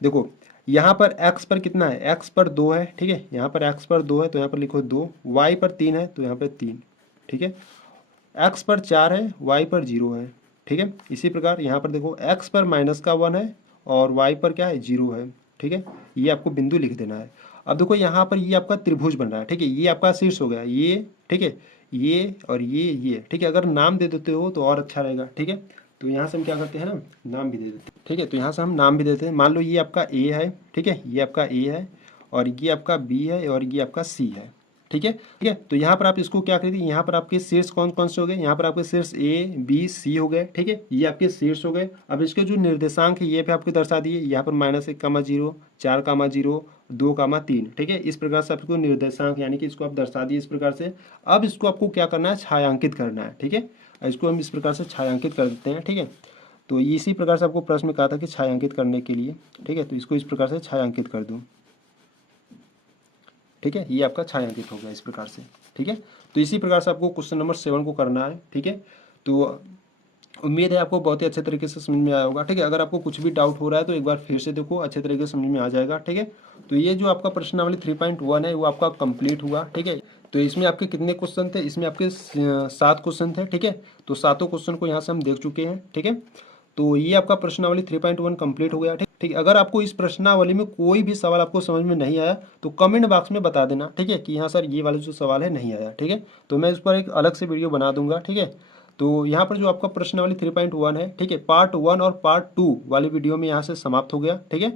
देखो यहाँ पर x पर कितना है, x पर 2 है, ठीक है, यहाँ पर x पर 2 है तो यहाँ पर लिखो 2, y पर 3 है तो यहाँ पर 3, ठीक है, x पर 4 है, y पर 0 है, ठीक है। इसी प्रकार यहाँ पर देखो x पर माइनस का 1 है और y पर क्या है, 0 है, ठीक है। ये आपको बिंदु लिख देना है। अब देखो यहाँ पर ये आपका त्रिभुज बन रहा है, ठीक है, ये आपका शीर्ष हो गया, ये, ठीक है, ये और ये, ठीक है। अगर नाम दे देते हो तो और अच्छा रहेगा, ठीक है। तो यहाँ से हम क्या करते हैं ना, नाम भी दे देते हैं, ठीक है। तो यहाँ से हम नाम भी देते हैं, मान लो ये आपका ए है, ठीक है, ये आपका ए है, और ये आपका बी है, और ये आपका सी है, ठीक है, ठीक है। तो यहाँ पर आप इसको क्या करिए, यहाँ पर आपके शीर्ष कौन कौन से हो गए, यहाँ पर आपके शीर्ष ए बी सी हो गए, ठीक है, ये आपके शीर्ष हो गए। अब इसके जो निर्देशांक है ये भी आपको दर्शा दिए, यहाँ पर -1,0, 4,0, 2,3, ठीक है। इस प्रकार से आपको निर्देशांक यानी कि इसको आप दर्शा दिए इस प्रकार से। अब इसको आपको क्या करना है, छायांकित करना है, ठीक है। इसको हम इस प्रकार से छायांकित कर देते हैं, ठीक है। तो इसी प्रकार से आपको प्रश्न में कहा था कि छायांकित करने के लिए, ठीक है। तो इसको इस प्रकार से छायांकित कर दूँ, ठीक है, ये आपका छायांकित हो गया इस प्रकार से। ठीक है, तो इसी प्रकार से आपको क्वेश्चन नंबर 7 को करना है। ठीक है, तो उम्मीद है आपको बहुत ही अच्छे तरीके से समझ में आया होगा। ठीक है, अगर आपको कुछ भी डाउट हो रहा है तो एक बार फिर से देखो, अच्छे तरीके से समझ में आ जाएगा। ठीक है, तो ये जो आपका प्रश्नावली 3.1 है वो आपका कंप्लीट हुआ। ठीक है, तो इसमें आपके कितने क्वेश्चन थे? इसमें आपके 7 क्वेश्चन थे। ठीक है, तो सातों क्वेश्चन को यहाँ से हम देख चुके हैं। ठीक है, तो ये आपका प्रश्नावली 3.1 कंप्लीट हो गया। ठीक ठीक, अगर आपको इस प्रश्नावली में कोई भी सवाल आपको समझ में नहीं आया तो कमेंट बॉक्स में बता देना। ठीक है, कि हाँ सर ये वाला जो सवाल है नहीं आया। ठीक है, तो मैं इस पर एक अलग से वीडियो बना दूंगा। ठीक है, तो यहाँ पर जो आपका प्रश्नावली 3.1 है, ठीक है, पार्ट 1 और पार्ट 2 वाली वीडियो में यहाँ से समाप्त हो गया। ठीक है,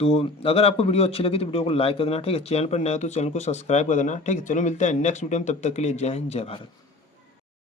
तो अगर आपको वीडियो अच्छी लगी तो वीडियो को लाइक कर देना। ठीक है, चैनल पर नया हो तो चैनल को सब्सक्राइब कर देना। ठीक है, चलो मिलते हैं नेक्स्ट वीडियो में, तब तक के लिए जय हिंद जय भारत।